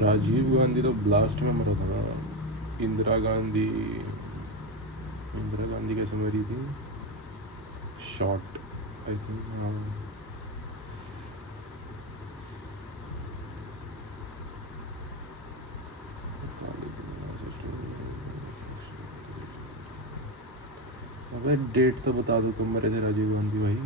राजीव गांधी तो ब्लास्ट में मरा था ना। इंदिरा गांधी, इंदिरा गांधी कैसे मरी थी? Shot, I think. हाँ, अबे डेट तो बता दो, कब मरे थे राजीव गांधी भाई?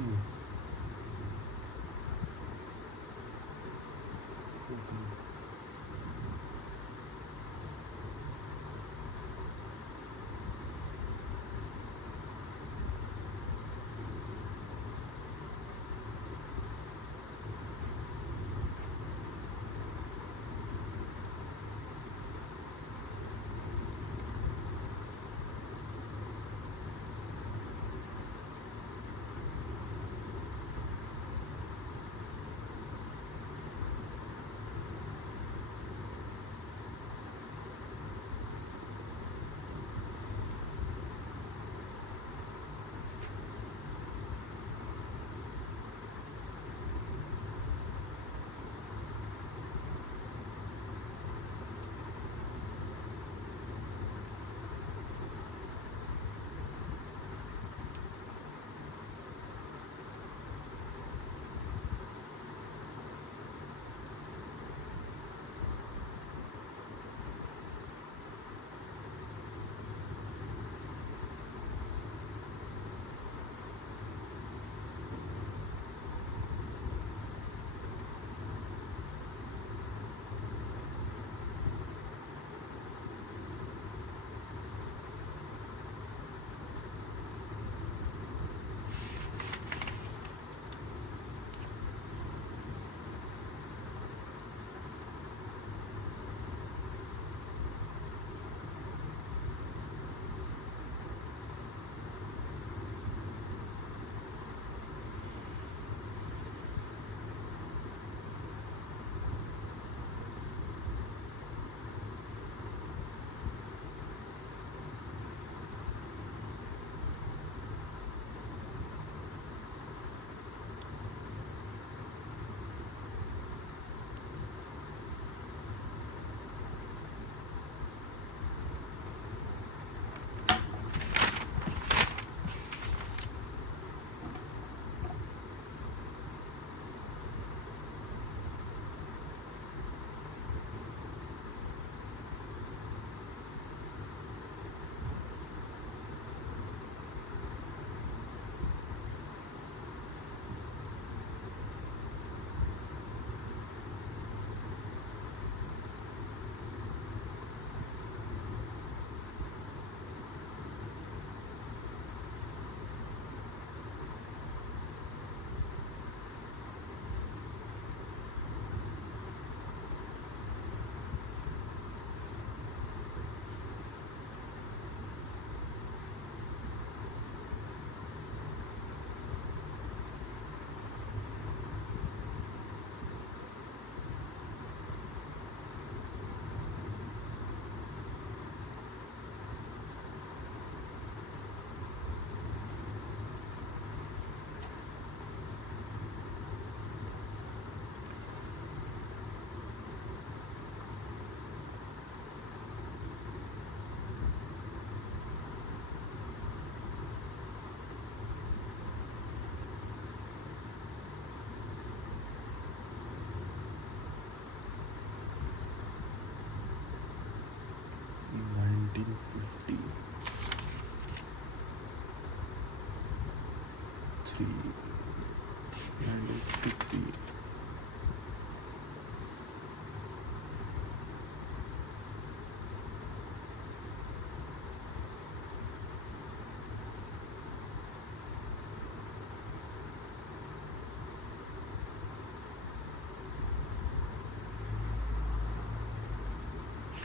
नाइनटीन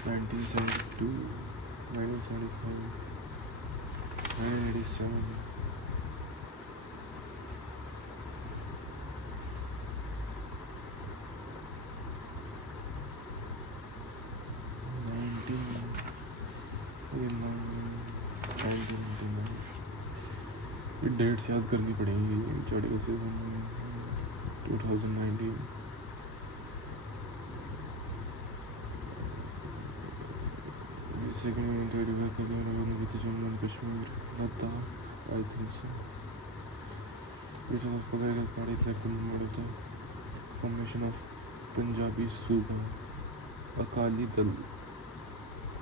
1972, 1975, 1987, 1999। ये डेट्स याद करनी पड़ेंगी। चढ़े से 2019, second Jammu and Kashmir, Ladakh, I think so. Which was political parties like the movement of the formation of Punjabi Suba, Akali Dal.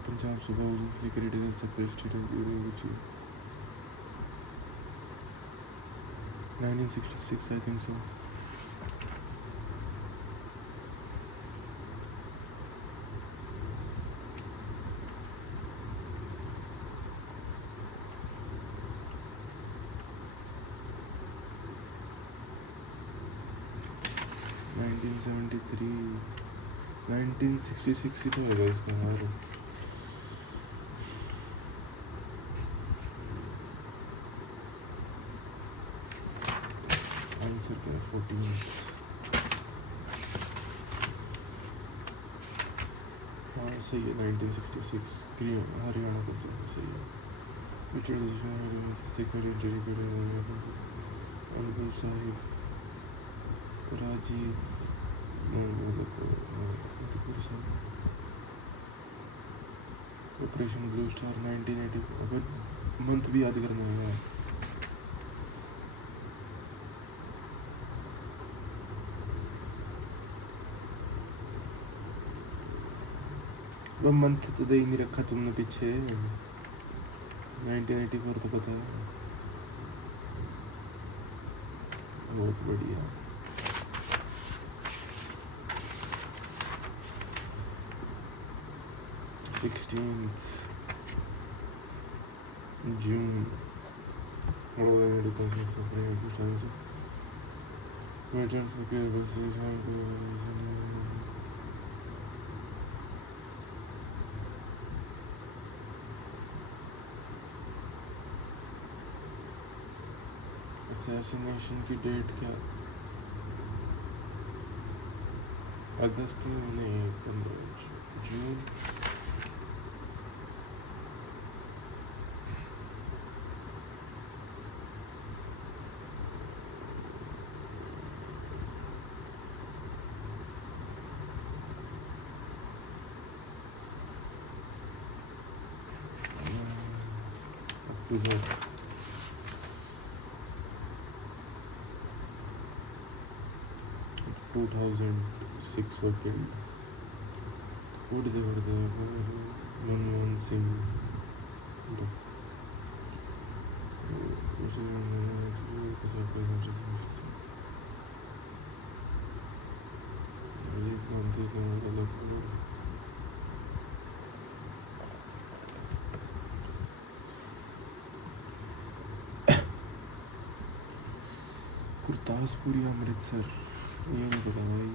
Punjab Suba was usually created as a separate state of Bureau, which 1966, I think so. (1973) 1966 ही तो होगा इसका यार. Answer क्या है? 40 minutes. हाँ सही है. 1966 हरियाणा का जो सही है. अनबुल साहिब राजीव ऑपरेशन ब्लू स्टार 1980. अगर मंथ भी याद करना है. वो मंथ तो दे ही नहीं रखा तुमने पीछे. 1984 तो पता है. बहुत बढ़िया. June. Assassination की डेट क्या? अगस्त में नहीं, 15 जून. अक्टूबर. (2006) were killed. Who did they were there? Manmohan Singh. Gurdaspur या अमृतसर, ये नहीं पता भाई.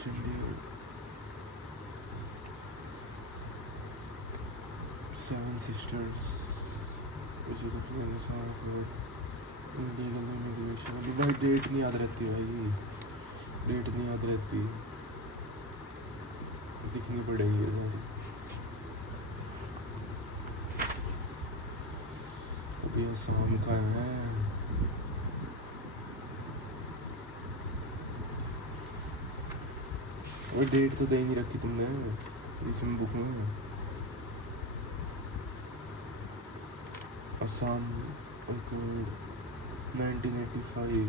Chandigarh. 7 Sisters, which is the famous Harvard illegal immigration. अभी भाई डेट नहीं याद रहती भाई. डेट नहीं याद रहती. लिखनी पड़ेगी ये सारी. अभी आसाम का है. वो डेट तो दे ही नहीं रखी तुमने इसमें बुक में. आसाम 1985.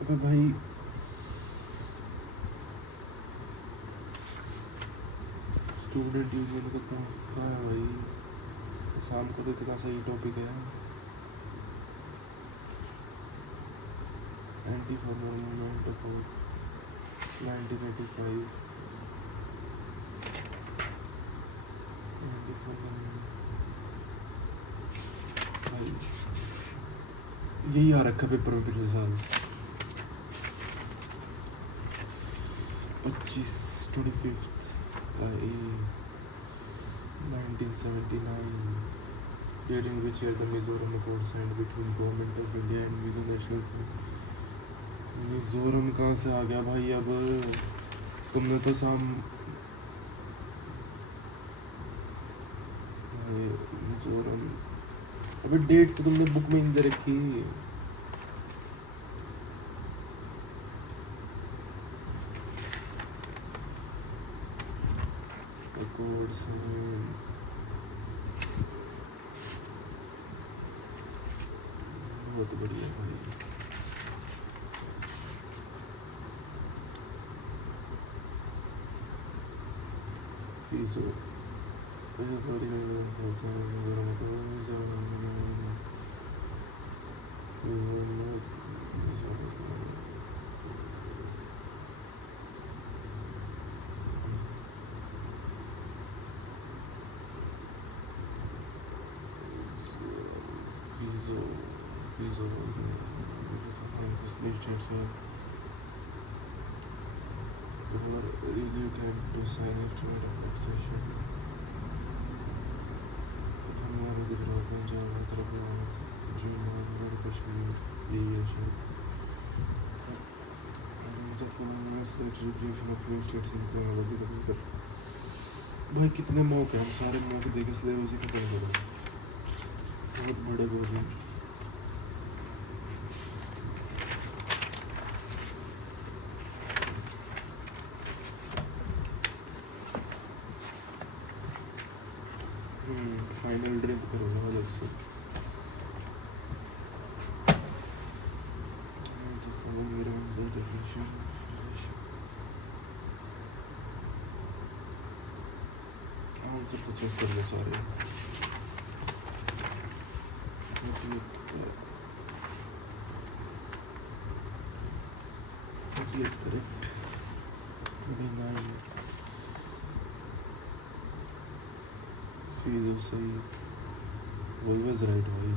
अबे भाई स्टूडेंट यूनियन का कहाँ है भाई? आसाम को तो इतना सही टॉपिक है. Anti farmer movement of 1985. यही आ रखा पेपर में पिछले साल. 25 1979, during which year the Mizoram Accord signed between Government of India and Mizo National Front. Mizoram कहाँ से आ गया भाई? अब तुमने तो मिजोरम अबे डेट तो तुमने बुक में नहीं दे रखी। कोड साइन बहुत बढ़िया भाई। फीसो really you can do sign estimate of taxation. हमारे गुजरात पंजाब हैदराबाद जम्मू और कश्मीर यही है शायद। arrange the following state recreation of new states in Canada पर भाई कितने मौके हम सारे मौके देखे सिलेबस ही खत्म करो बहुत बड़े बोल हैं। फाइनल ड्रिंक करूँगा अलग से। आंसर तो चेक कर लो सारे। करेक्ट 29 फीस सही ऑलवेज राइट भाई।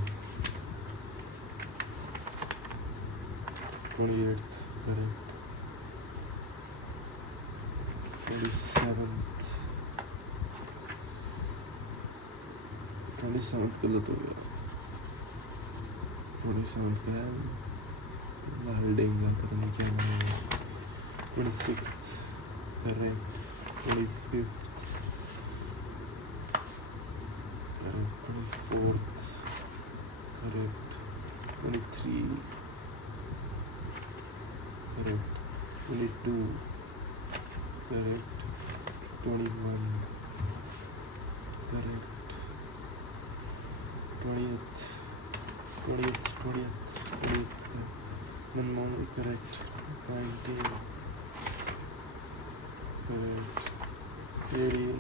28th करेक्ट 27th गलत हो गया। 27th का है वेल्डिंग का पता नहीं क्या नाम है। 26th correct 25th correct 24th correct 23 correct 22 correct 21 correct 20th Manmohan correct 19 correct 18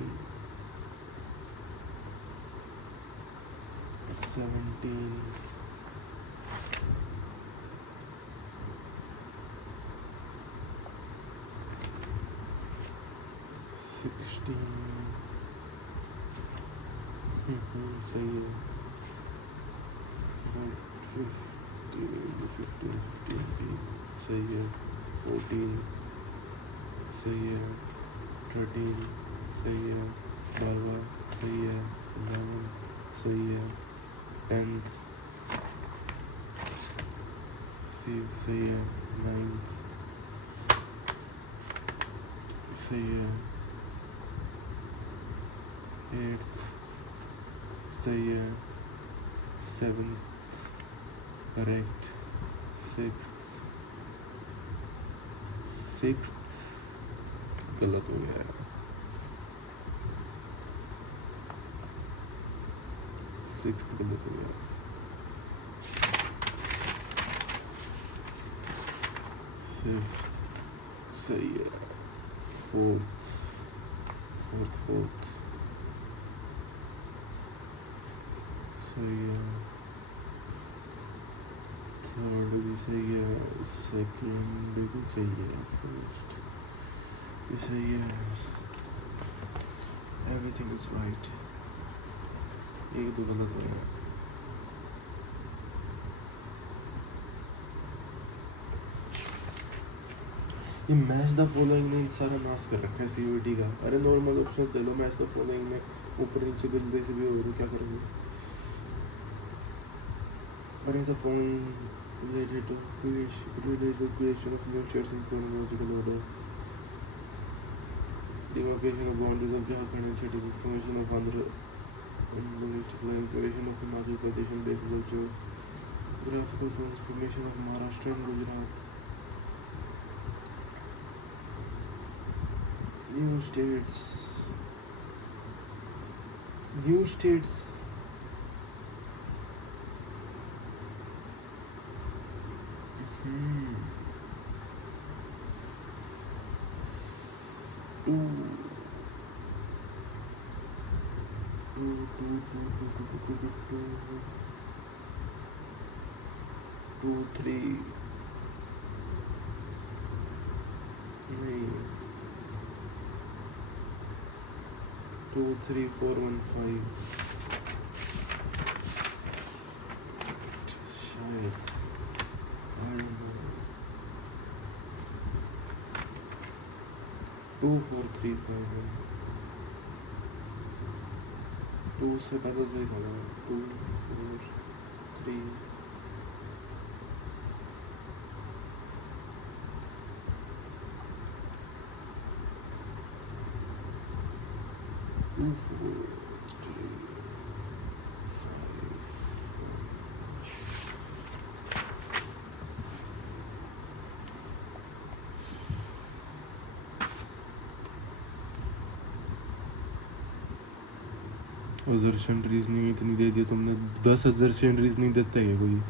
17 16 सही है 15 सही है 14 सही है 13 सही है 12 सही है 11 सही है 10th सही है 9th सही है 8th सही है 7th करेक्ट 6th गलत हो गया। 6th गलत हो गया। 5th सही है 4th सही है 3rd भी सही है 2nd भी सही है 1st भी सही है। Everything is right. एक दो गलत है। ये मैच द फॉलोइंग ने सारा नाश कर रखा है सीयूटी का। अरे नॉर्मल ऑप्शंस दे दो मैच द फॉलोइंग में ऊपर नीचे गलती से भी हो रही क्या करेंगे। अरे the following related to creation of new states in chronological order. Demarcation of boundaries of Jharkhand and cities, formation of Andhra and linguistic exploration of Himachal Pradesh and basis of geographical formation of Maharashtra and Gujarat. New states. New states. Two, three. नहीं. 2, 3, 4, 1, 5. शायद. I don't know. 2, 4, 3, 5. 2 से पहले से था. 2, 4, 3. 2, 4, 3, 5. Assertion reasoning इतनी दे दी तुमने. 10 assertion reasoning देता है कोई.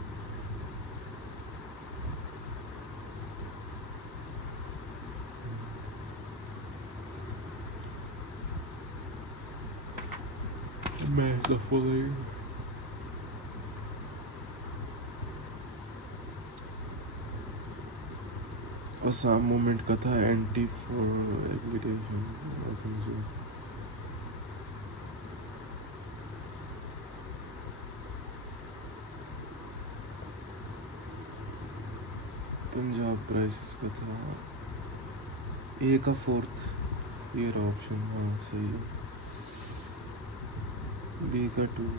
Match the following. Assam movement का था anti for application. Punjab crisis का था. ए का 4th. ये रहा ऑप्शन. हाँ सही. बी का 2.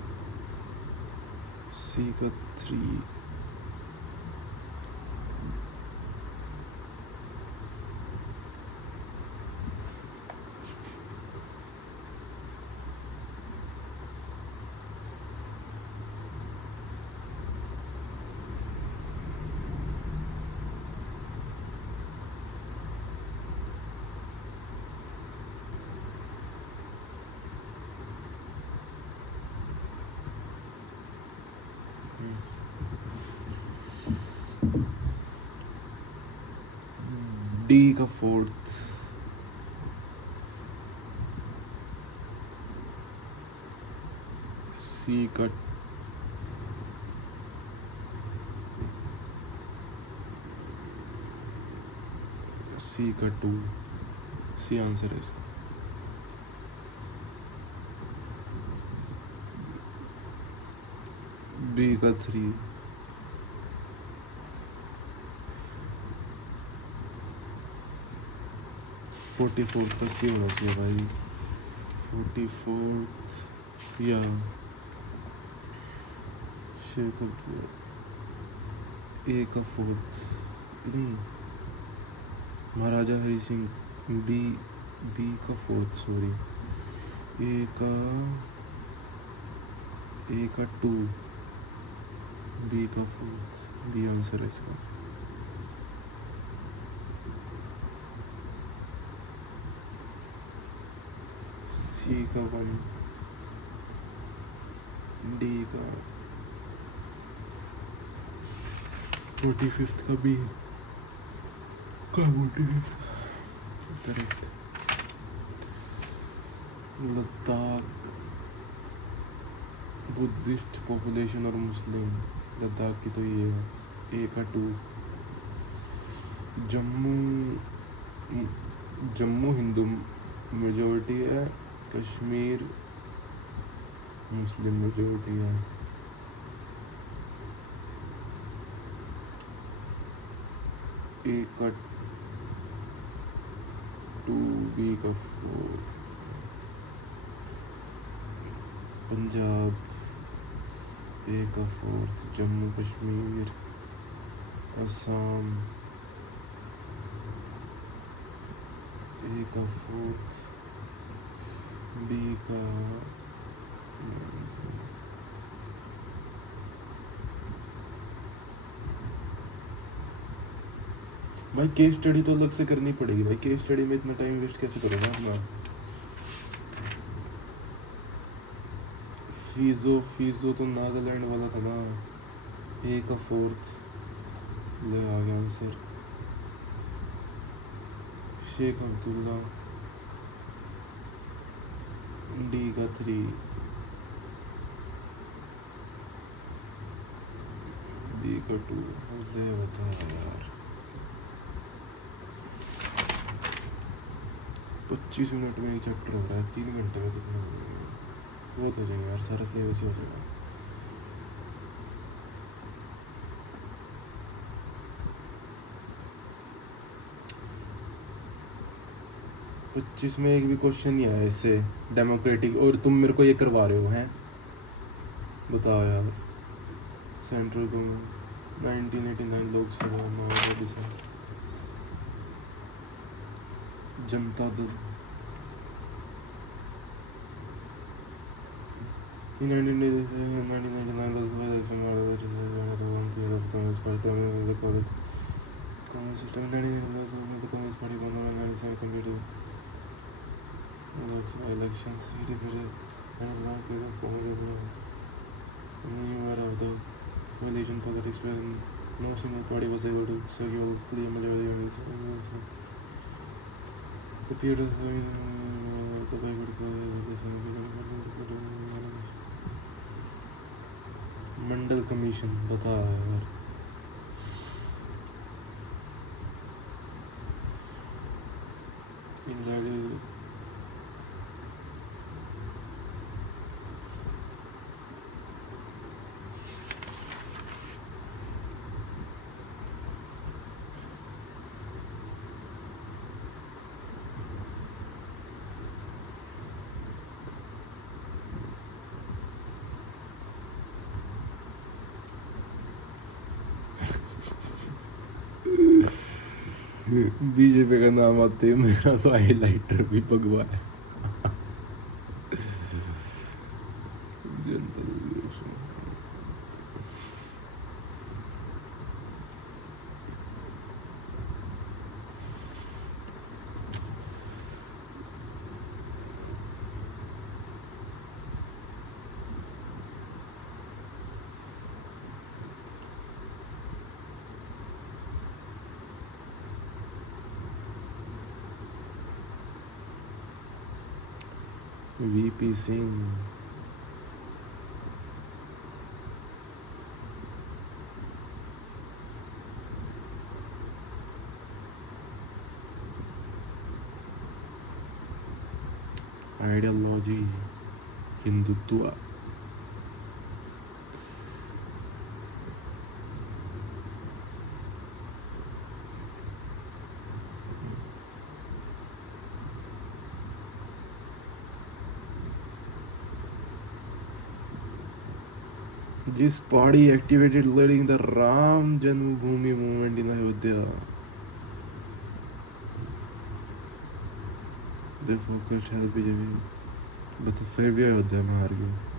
सी का 3. डी का 4th. सी का 2. सी आंसर है इसका. बी का 3. 44 का सी होना चाहिए भाई. 44 या ए का 4th. नहीं. महाराजा हरि सिंह. बी का 4th. सॉरी. ए का 2. बी का 4th. बी आंसर है इसका. सी का 1. डी का 45th का बी का 45th. Correct. Ladakh. Buddhist population और मुस्लिम. लद्दाख की तो ये है. ए का 2. जम्मू हिंदू मेजॉरिटी है. कश्मीर मुस्लिम मेजॉरिटी है. ए का 2. बी का 4. पंजाब. ए का 4th. जम्मू कश्मीर. असम. ए का 4th. बी का भाई केस स्टडी तो अलग से करनी पड़ेगी भाई, केस स्टडी में इतना टाइम वेस्ट कैसे करूँगा अपना। फीजो तो नागालैंड वाला था ना, ए का 4th ले आ गया आंसर। शेख अब्दुल्ला डी का 3, बी का 2। ले बता यार 25 मिनट में एक चैप्टर हो रहा है, 3 घंटे में कितना हो जाएगा? वो तो जाएगा यार, सारा सिलेबस ही हो जाएगा। पच्चीस में एक भी क्वेश्चन नहीं आया इससे डेमोक्रेटिक, और तुम मेरे को ये करवा रहे हो हैं, बताओ यार। Central government 1989 Lok Sabha Janata Dal 1999 Lok Sabha elections coalition politics where no single party was able to secure clear majority on this. The period Mandal commission बता यार। बीजेपी का नाम आते ही मेरा तो हाईलाइटर भी भगवा है। वीपी सिंह आइडियोलॉजी हिंदुत्व जिस party activated leading the Ram Janmabhoomi movement in Ayodhya. The focus has been, but फिर भी अयोध्या में हार गए।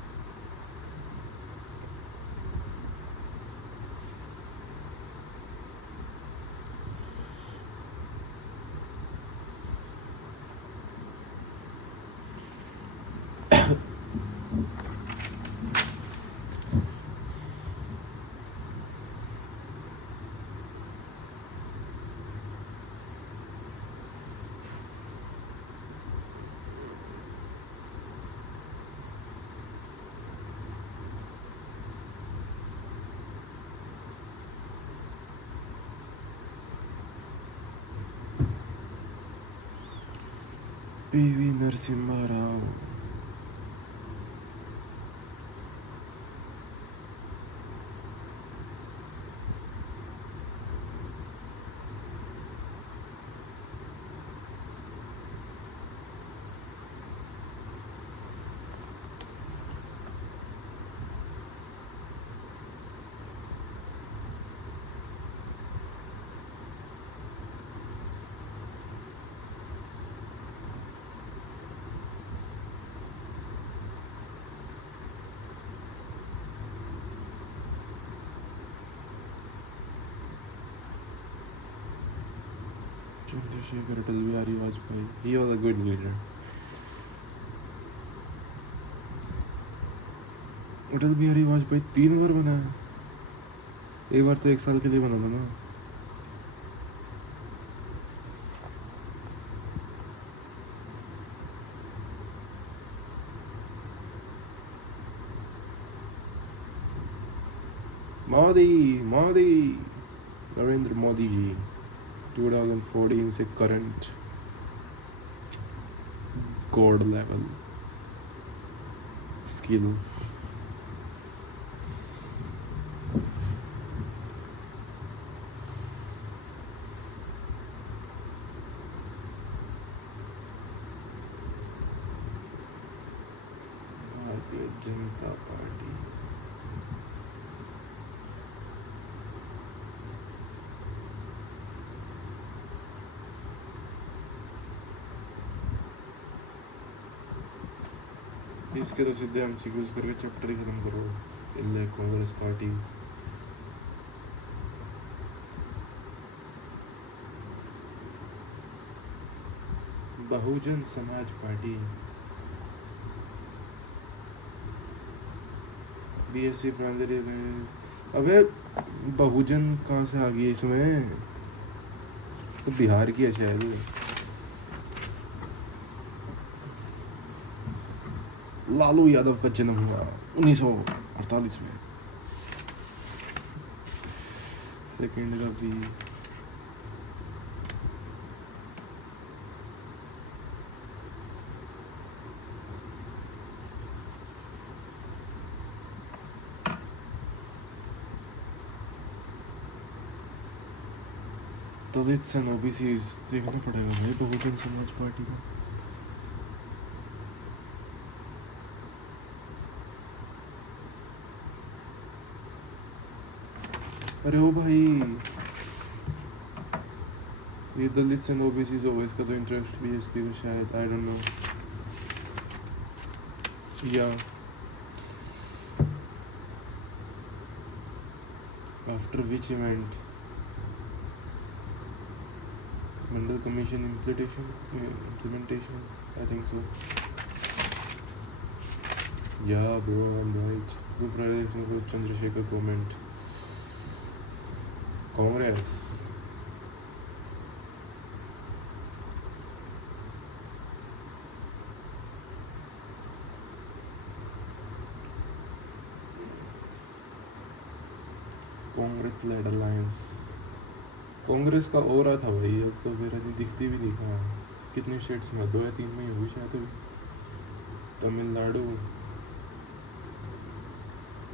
PV Narasimha Rao Chandrasekhar Atal Bihari Vajpayee. He was a good leader. Atal Bihari Vajpayee 3 बार बना है. एक बार तो 1 साल के लिए बना था ना. मोदी नरेंद्र मोदी जी 2014 से करंट गॉड लेवल स्किल. भारतीय जनता पार्टी. इसके तो सीधे हम सीक्वेंस करके चैप्टर ही खत्म करो. इनले कांग्रेस पार्टी. बहुजन समाज पार्टी. बीएससी प्राइमरी में. अबे बहुजन कहाँ से आ गई इसमें? तो बिहार की है शायद. लालू यादव का जन्म हुआ 1948 में. Second Ravi. Dalit and OBC देखना पड़ेगा भाई बहुजन समाज पार्टी का. अरे ओ भाई ये दलित एंड ओबीसी होगा. इसका तो इंटरेस्ट बीएसपी का शायद. I don't know. या after which event Mandal commission implementation I think so. Yeah bro, I'm right. Good Friday with Chandrasekhar comment. Congress. Congress led alliance. Congress का हो रहा था भाई. अब तो फिर अभी दिखती भी नहीं. कहाँ कितने स्टेट्स में? 2 या 3 में ही होगी शायद. अभी तमिलनाडु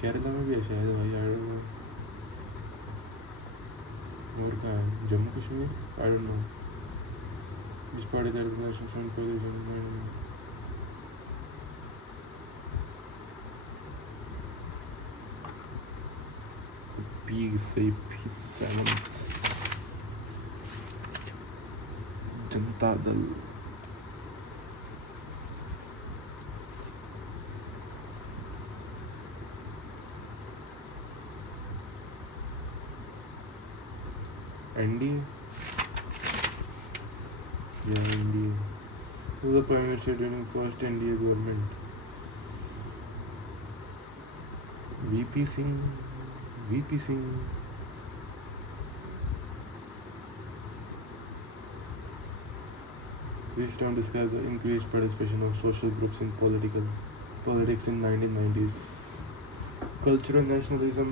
केरला में भी है शायद भाई. आई डोंट नो. और कहाँ है? जम्मू कश्मीर. आई डोंट नो. जिस पार्टी का national front कोalition. Janata Dal. NDA. Yeah, NDA. Who was the Prime Minister during first NDA government? VP Singh. Which term describes the increased participation of social groups in politics in 1990s? Cultural nationalism.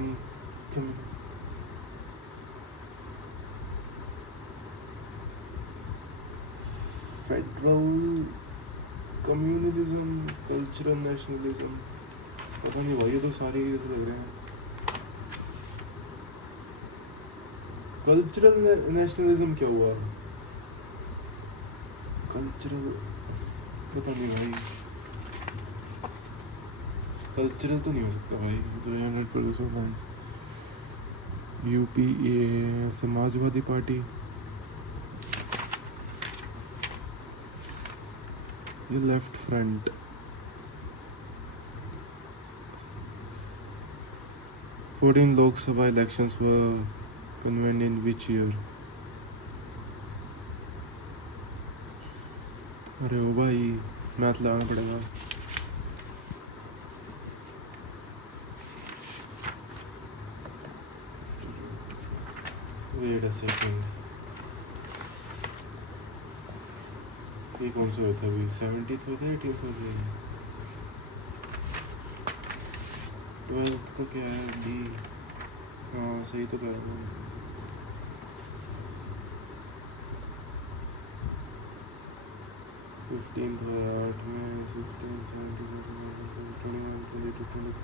Federal communalism. Cultural nationalism. पता नहीं भाई. ये तो सारे ऐसे लग रहे हैं. कल्चरल नेशनलिज्म क्या हुआ? कल्चरल पता नहीं भाई. कल्चरल तो नहीं हो सकता भाई. तो 100% यूपीए. समाजवादी पार्टी. ये left front. Fourteen Lok Sabha elections were convened in which year? अरे ओ भाई मैथ लगाना पड़ेगा। वेट अ सेकंड, ये कौन सा होता है अभी? 17th होता है 18th होता है? 12th का क्या है बी? हाँ सही तो कह रहा हूँ। 15th है 8 में, 16 17 21 22 23,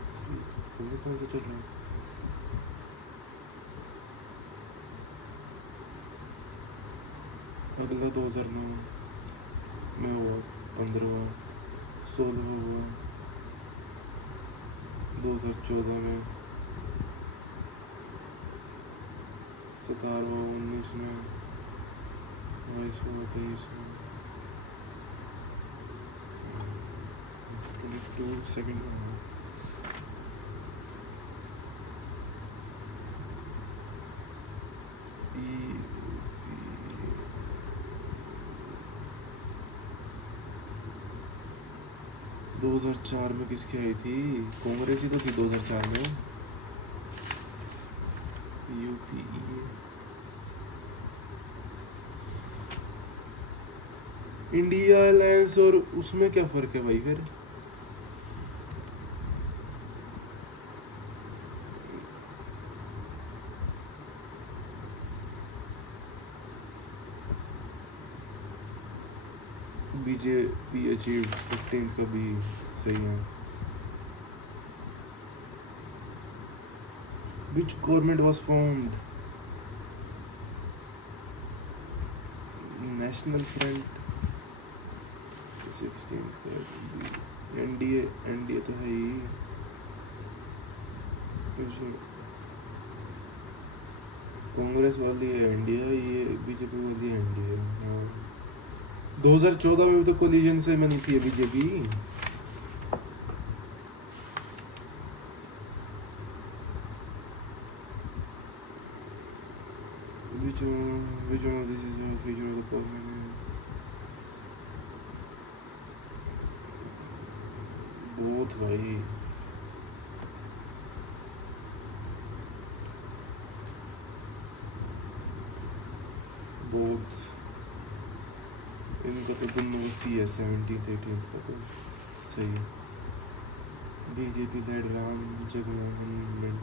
तुम्हें कौन सा चल रहा है? अगला 2009 में हुआ, 15वां 16वां हुआ, 2014 में 17वां 19 में 22वां 23 में 22 सेकंड में हुआ। ई 2004 में किसकी आई थी? कांग्रेस ही तो थी 2004 में। यूपीए इंडिया अलायंस और उसमें क्या फ़र्क है भाई फिर? बीजेपी अचीव 15th का भी सही है। Which government was formed? National Front 16th का एनडीए, एनडीए तो है ही। कांग्रेस वाली है एनडीए, ये बीजेपी वाली है एनडीए। हाँ 2014 में भी तो कोलिजन से बनी थी BJP. which one of this is a feature of the permanent? Both भाई, बोथ इनका तो दोनों सी है। 17th 18th का तो सही है। BJP led Ram Jagmohan mint.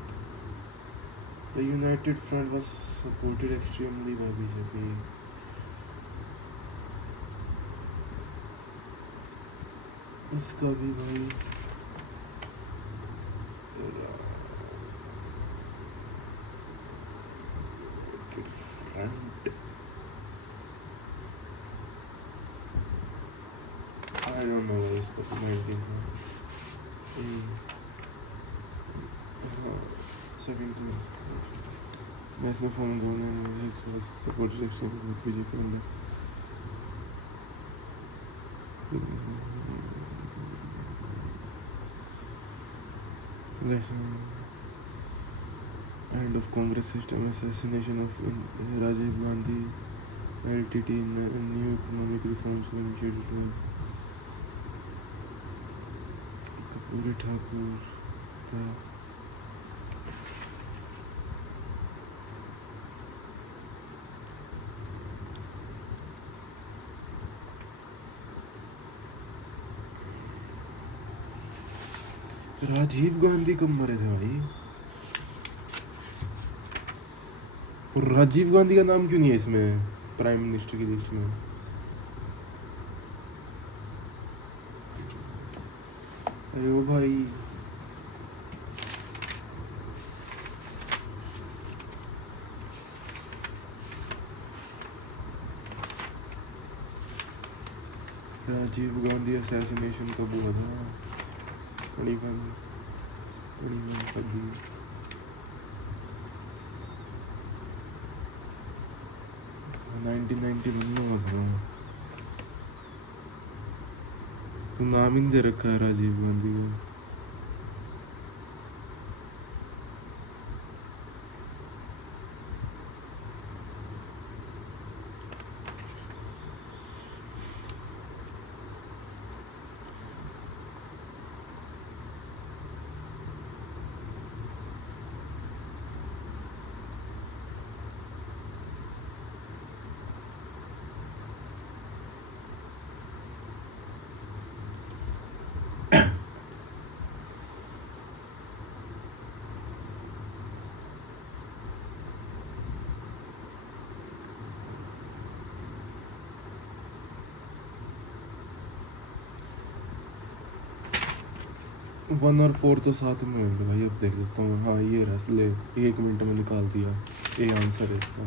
The United Front was supported extremely by BJP. इसका भी भाई फ्रंट आई डोंट नो इसका तो 19 था। हाँ सेकंड तो मैं इसमें फोन दूँगा सपोर्टेड एक्सट्रीमली बीजेपी अंदर। End of Congress system, assassination of Rajiv Gandhi, LTT, new economic reforms were initiated. Kapuri Thakur था। राजीव गांधी कब मरे थे भाई? और राजीव गांधी का नाम क्यों नहीं है इसमें प्राइम मिनिस्टर की लिस्ट में? अरे ओ भाई राजीव गांधी असैसिनेशन कब हुआ था? 21 कभी 1991 में हुआ था। तो नाम ही दे रखा है राजीव गांधी का। 1 और 4 तो साथ में होंगे भाई, अब देख लेता हूँ। हाँ ये रहा, ले 1 मिनट में निकाल दिया, ये आंसर है इसका।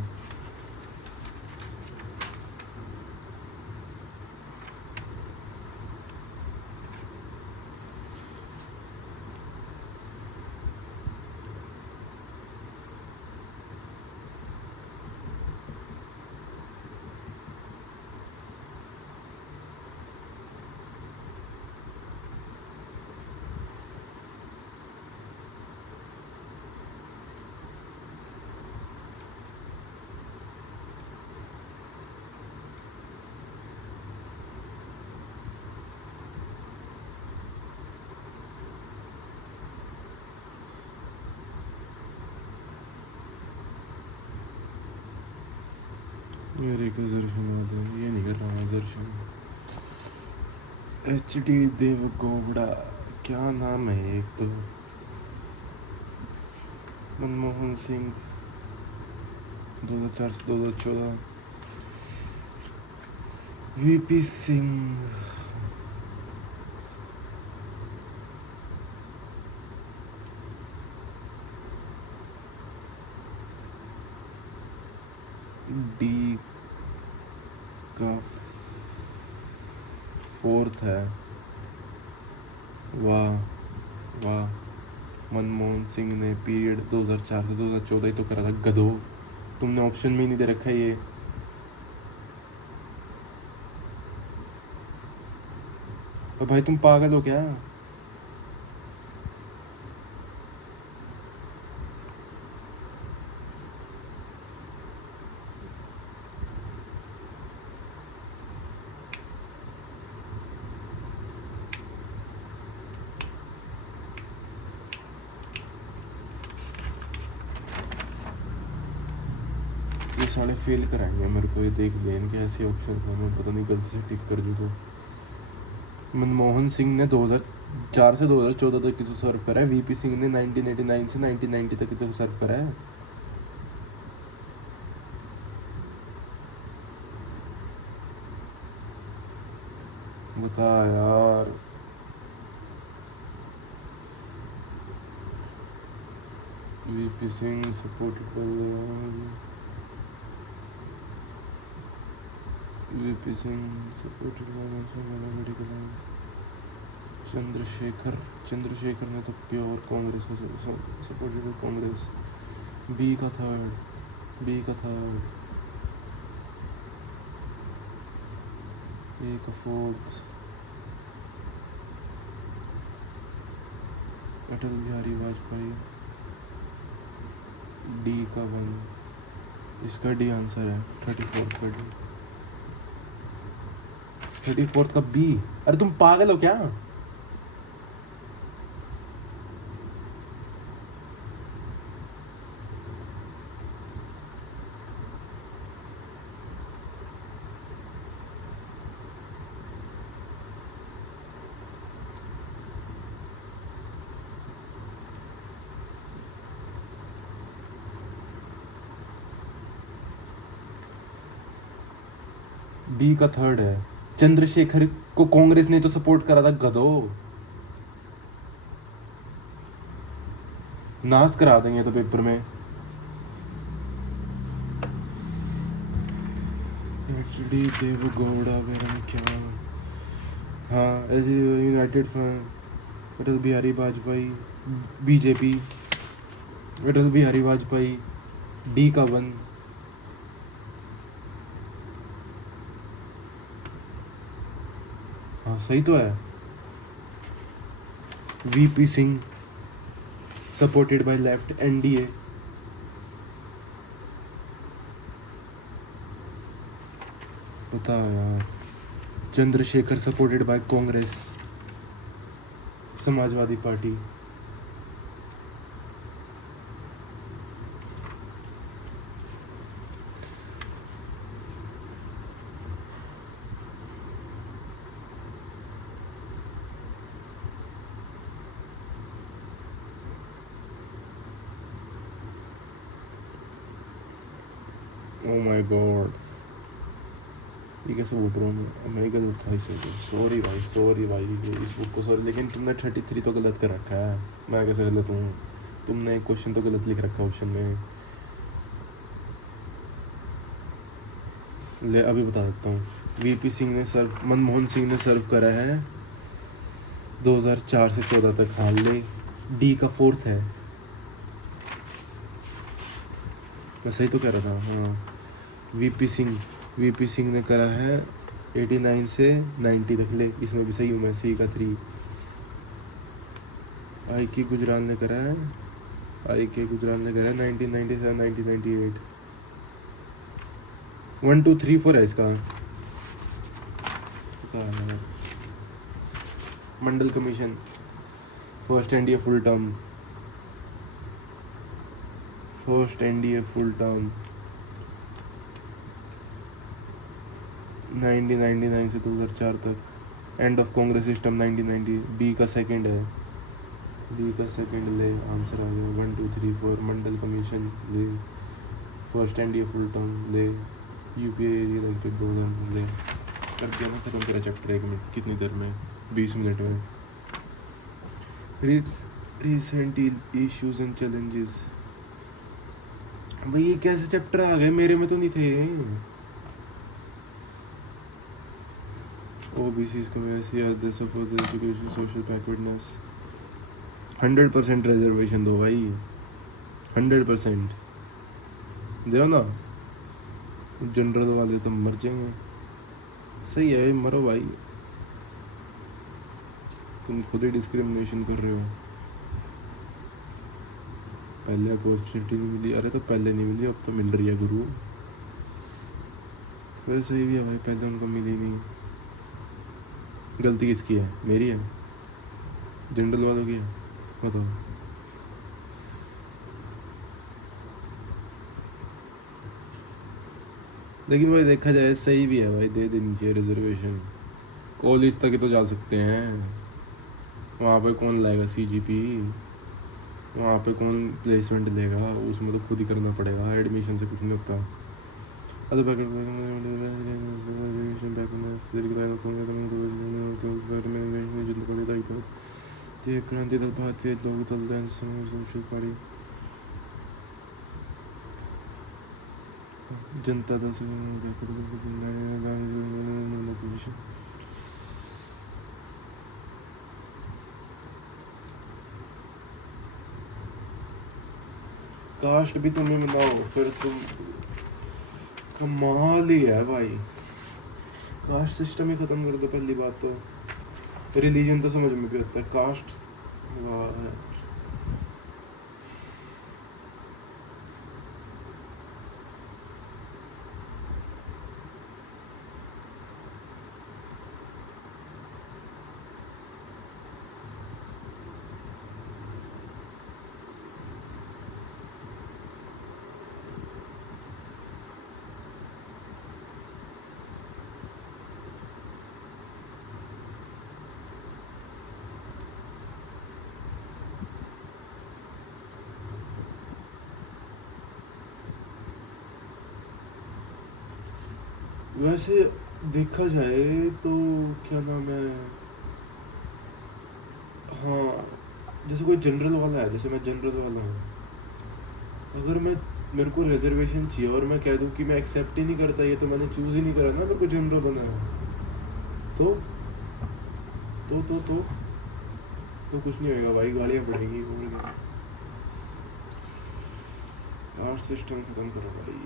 मेरे को दर्शन ये नहीं कर रहा दर्शन। HD देवगौड़ा, क्या नाम है एक तो। मनमोहन सिंह 2004 से 2014। VP सिंह, डी का 4th है। वाह वाह, मनमोहन सिंह ने पीरियड 2004 से 2014 ही तो करा था गधो। तुमने ऑप्शन में ही नहीं दे रखा है ये। और भाई तुम पागल हो क्या? ये साले फेल कराएंगे मेरे को, ये देख ले इनके ऐसे ऑप्शन है, मैं पता नहीं गलती से टिक कर दूँ तो। मनमोहन सिंह ने 2004 से 2014 तक किसे सर्व करा है। VP सिंह ने 1989 से 1990 तक किसे सर्व करा है। बता यार। VP Singh supported VP Singh supported medical. Chandrashekhar ने तो प्योर कांग्रेस को सपोर्टेड कांग्रेस। बी का थर्ड, ए का 4th, अटल बिहारी वाजपेयी। डी का 1, इसका डी आंसर है। 34th का डी, 34th का बी। अरे तुम पागल हो क्या? बी का 3rd है। चंद्रशेखर को कांग्रेस ने तो सपोर्ट करा था गधो। नाश करा देंगे तो पेपर में। HD देवगौड़ा मेरा क्या। हाँ ऐसे United front, Atal Bihari Vajpayee, BJP, Atal Bihari Vajpayee. D का 1। हाँ सही तो है। VP Singh supported by left NDA। बता यार। Chandrashekhar supported by Congress, Samajwadi party. Oh my god. ये कैसे बोल रहा हूँ मैं गलत था इसे। सॉरी भाई इस बुक को सॉरी, लेकिन तुमने 33 तो गलत कर रखा है। मैं कैसे गलत हूँ? तुमने एक क्वेश्चन तो गलत लिख रखा है ऑप्शन में। ले अभी बता देता हूँ। वीपी सिंह ने सर्व, मनमोहन सिंह ने सर्व करा है 2004 से 14 तक। हाँ ले, डी का 4th है। मैं सही तो कह रहा था। हाँ वीपी सिंह ने करा है 89 से 90 तक। ले इसमें भी सही हूँ मैं, सी का 3। आई के गुजराल ने करा है 1997 1998। 1 2 3 4 है इसका। Mandal commission, first NDA full term 1999 से 2004 तक। End of Congress system 1990। B का सेकंड है। ले आंसर आ गया। 1 2 3 4 मंडल कमीशन ले, फर्स्ट एनडीए फुल टर्म ले, यूपीए इलेक्टेड 2000 ले। कर दिया ना खत्म तेरा चैप्टर 1 में। कितनी देर में? 20 मिनट में। Recent issues and challenges. भाई ये कैसे चैप्टर आ गए? मेरे में तो नहीं थे। ओबीसी को वैसे एजुकेशन सोशल बैकवर्डनेस। 100% रिजर्वेशन दो भाई, 100% दो ना। जनरल वाले तो मर जाएंगे। सही है, मरो भाई। तुम खुद ही डिस्क्रिमिनेशन कर रहे हो। पहले अपॉर्चुनिटी नहीं मिली। अरे तो पहले नहीं मिली, अब तो मिल रही है गुरु। वैसे सही भी है भाई, पहले उनको मिली नहीं। गलती किसकी है? मेरी है? जनरल वालों की है? बताओ। लेकिन भाई देखा जाए सही भी है भाई, दे देनी चाहिए रिजर्वेशन। कॉलेज तक ही तो जा सकते हैं, वहाँ पे कौन लाएगा सीजीपी? वहाँ पे कौन प्लेसमेंट लेगा? उसमें तो खुद ही करना पड़ेगा, एडमिशन से कुछ नहीं होता। क्रांति दल, भारतीय लोक दल, सोशल पार्टी, जनता दल से कास्ट भी तुम्हें मिलाओ, फिर तुम कमाल ही है भाई। कास्ट सिस्टम ही खत्म कर दो पहली बात तो। रिलीजन तो समझ में भी आता है, कास्ट वाह है। वैसे देखा जाए तो क्या नाम है, हाँ जैसे कोई जनरल वाला है, जैसे मैं जनरल वाला हूँ, अगर मेरे को रिजर्वेशन चाहिए और मैं कह दूँ कि मैं एक्सेप्ट ही नहीं करता, ये तो मैंने चूज़ ही नहीं करा ना, मेरे को जनरल बना है, तो कुछ नहीं होएगा भाई, गालियाँ पड़ेंगी। और क्या, कास्ट सिस्टम खत्म करो भाई।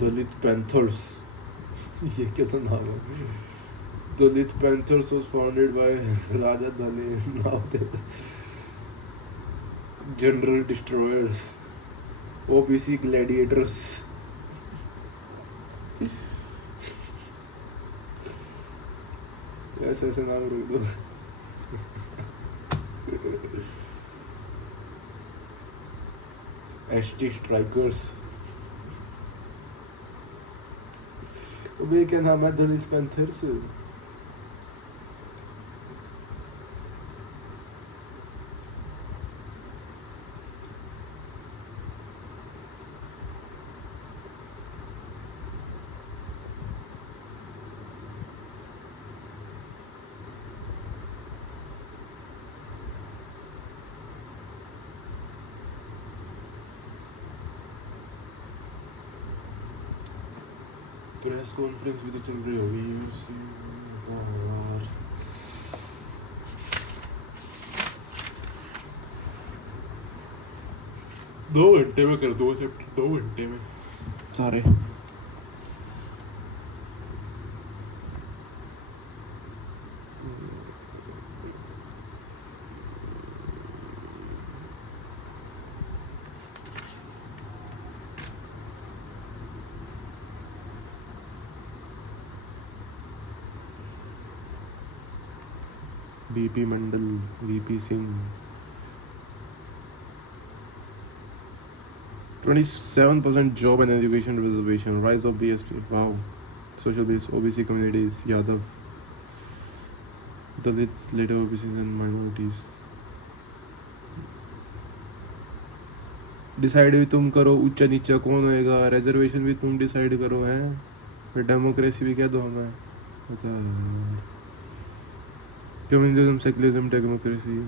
दलित पैंथर्स ये कैसा नाम है? दलित पैंथर्स was founded by राजा दलित, नाम देता जनरल डिस्ट्रॉयर्स, ओबीसी ग्लैडिएटर्स। ऐसे ऐसे नाम रख दो। ST strikers. अबे क्या नाम है? दलित पैंथर्स। प्रेस कॉन्फ्रेंस भी तो चल रही होगी उससे यार। 2 घंटे में कर दूंगा चैप्टर, 2 घंटे में सारे। BP Mandal, VP Singh, 27% job and education reservation, rise of BSP, wow, social base, OBC communities, Yadav, Dalits, later OBCs and minorities. Decide भी तुम करो, ऊंचा नीचा कौन होएगा, रिजर्वेशन भी तुम डिसाइड करो, हैं फिर डेमोक्रेसी भी क्या दो हमें, communism, secularism, democracy,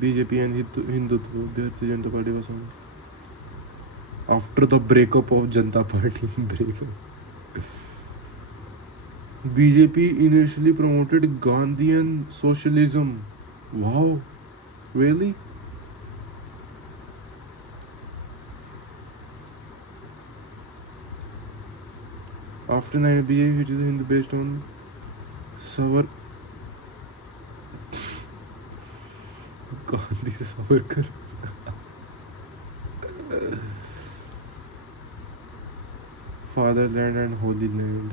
BJP and Hindutva, भारतीय Janata party was after the breakup of Janata Party. breakup. BJP initially promoted Gandhian socialism. Wow, really? After 9 BJP it is Hindu based on Savar Gandhi से Savarkar. Fatherland and Holy Land.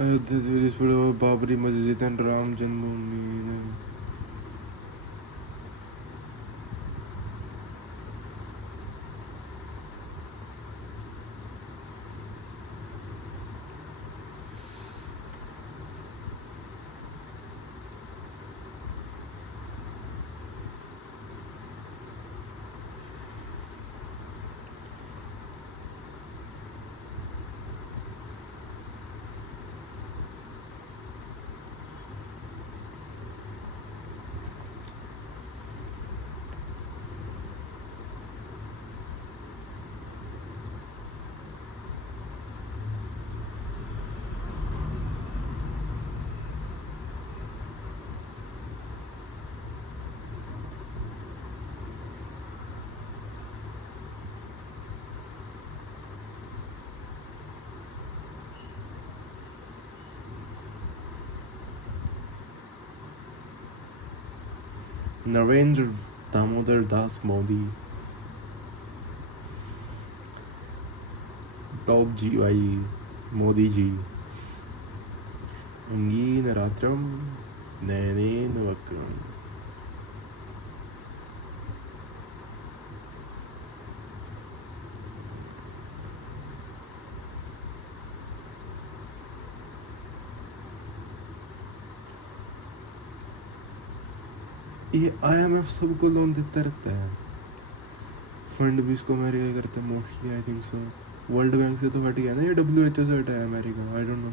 Ayodhya, Babri Masjid and Ram Janmabhoomi. Narendra Damodar Das Modi. Top G भाई, मोदी जी. अंगीन रात्रम नयनेन वक्रम. ये IMF सबको loan देता रहता है, fund भी इसको America करता है मोस्टली, आई थिंक सो. वर्ल्ड बैंक से तो हट गया ना, ये WHO से हटा है America, I don't know.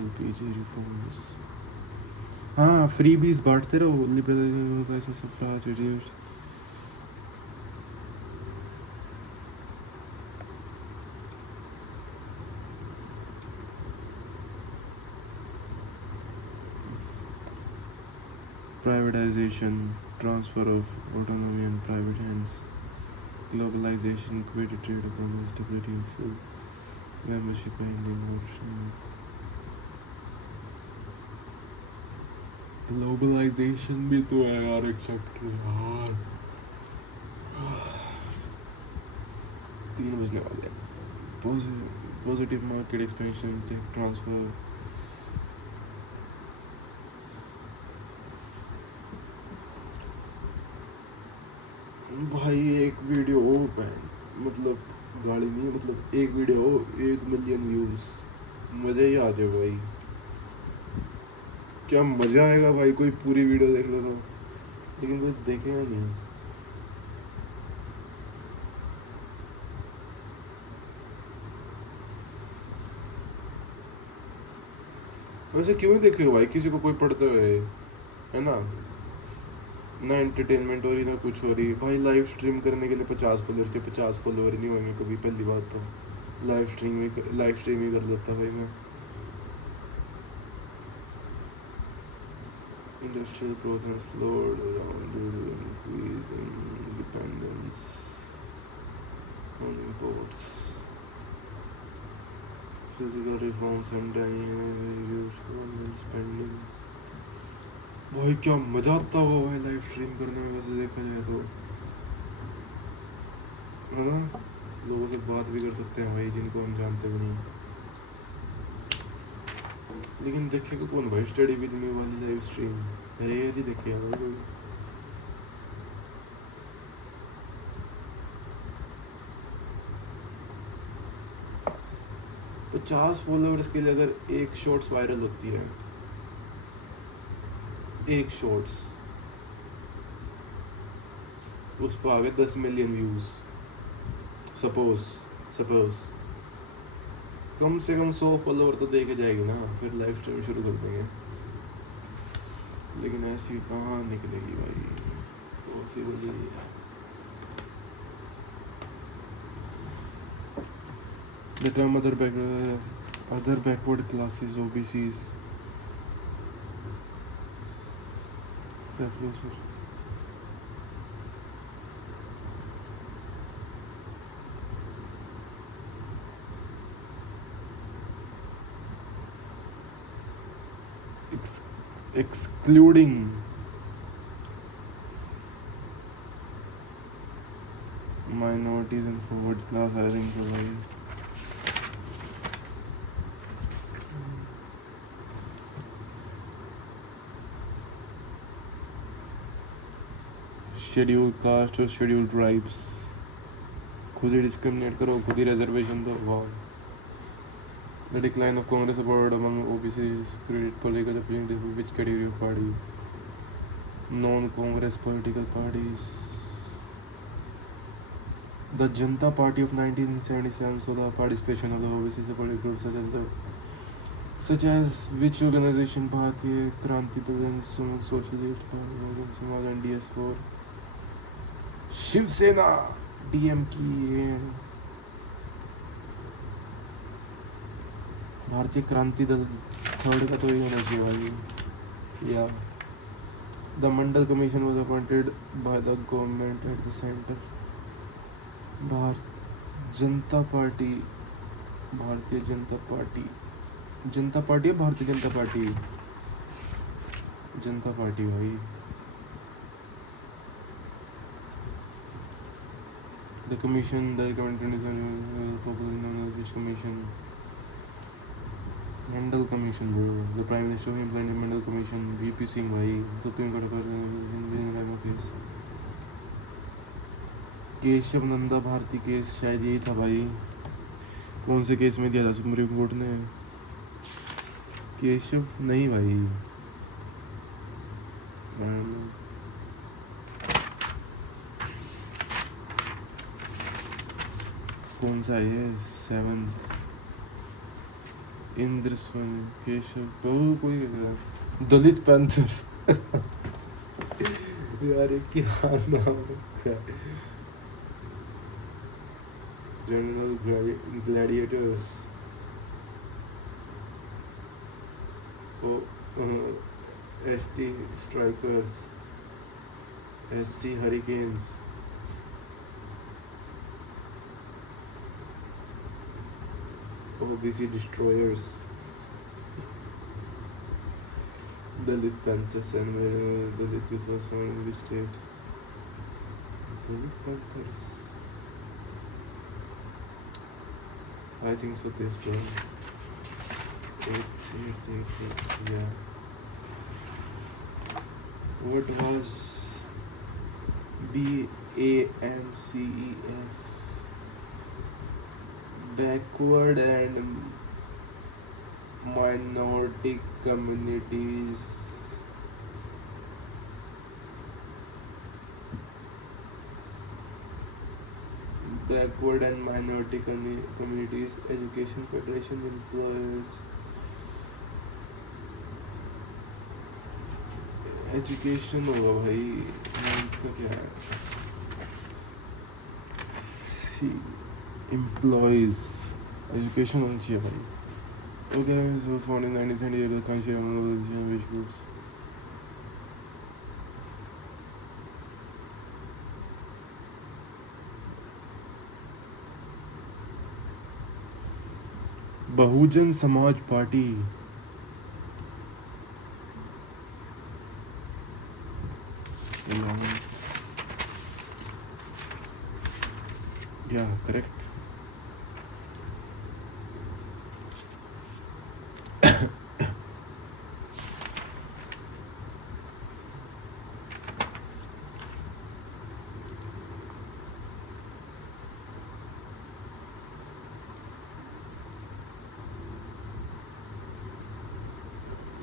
LPG reforms, हाँ फ्री बीज बांटते रहो, लिबरलाइजेशन सफ्राज reduced. Privatization, transfer of autonomy in private hands, globalization, equity trade, economic stability, full membership ending option. Globalization भी तो है यार एक चैप्टर यार. 3 बजने वाले. Positive market expansion, tech transfer. भाई एक वीडियो हो मतलब गाड़ी नहीं, मतलब एक वीडियो हो 1 मिलियन व्यूज, मज़ा ही आ जाएगा भाई. क्या मज़ा आएगा भाई, कोई पूरी वीडियो देख लो तो, लेकिन कोई देखेगा नहीं. वैसे क्यों देखेगा भाई, किसी को कोई पढ़ते हुए है ना, ना एंटरटेनमेंट हो रही ना कुछ हो रही भाई। लाइव स्ट्रीम करने के लिए 50 फॉलोअर के 50 फॉलोअर नहीं होंगे कभी, पहली बात तो लाइव स्ट्रीम ही कर लेता भाई मैं। Industrial growth has slowed down due to increasing dependence on imports. Physical reforms and reduced government spending. भाई क्या मजा आता होगा भाई लाइव स्ट्रीम करने में, वैसे देखा जाए तो, है ना। लोगों से बात भी कर सकते हैं भाई जिनको हम जानते भी नहीं। लेकिन देखेगा कौन भाई स्टडी विद मी वाली लाइव स्ट्रीम, रेयर ही देखेगा भाई कोई। तो 50 फॉलोअर्स के लिए अगर एक शॉर्ट्स वायरल होती है, एक शॉर्ट्स, उस पर आ गए 10 मिलियन व्यूज, सपोज कम से कम 100 फॉलोअर तो देखे जाएगी ना, फिर लाइव स्ट्रीम शुरू कर देंगे। लेकिन ऐसी कहाँ निकलेगी भाई, पॉसिबल ही है। The term other backward classes, OBCs, excluding minorities and forward class hiring provided. Scheduled caste और scheduled tribes, खुद ही डिस्क्रिमिनेट करो, खुद ही रिजर्वेशन दो। वाह। The decline of Congress support among OBCs created political opportunity for which category of party? Non-Congress political parties. The Janata Party of 1977 saw the participation of the OBCs political groups such as which organization? Bharatiya Kranti Dal and Socialist Party, Samaj and DS4. Shiv Sena, DMK and भारतीय Kranti Dal, third का तो ही होना चाहिए भाई। या the Mandal commission was appointed by the government at the centre. Janata party, भारतीय Janata party, जनता party है भारतीय जनता पार्टी, जनता पार्टी भाई। The commission the commission Mandal commission bro, the prime minister implied Mandal commission, VP Singh भाई, supreme court पर case. Keshav Nanda Bharti case शायद यही था भाई। कौन से केस में दिया था सुप्रीम कोर्ट ने? केशव नहीं भाई, कौन सा है? 7th इंद्र स्वामी केशव, तो कोई दलित पैंथर्स यार क्या नाम है? General Gladiators, ST strikers, SC hurricanes, OBC destroyers, Dalit Panthers and Dalit Youth was from the state. Dalit Panthers, I think so. This one, yeah. What was BAMCEF? Backward and minority communities. Backward and minority communities education federation employs education होगा भाई, ninth का क्या है, सी employees, education होनी चाहिए भाई. Okay, so found in 1978 the country among the which groups. Bahujan Samaj party. Yeah, correct.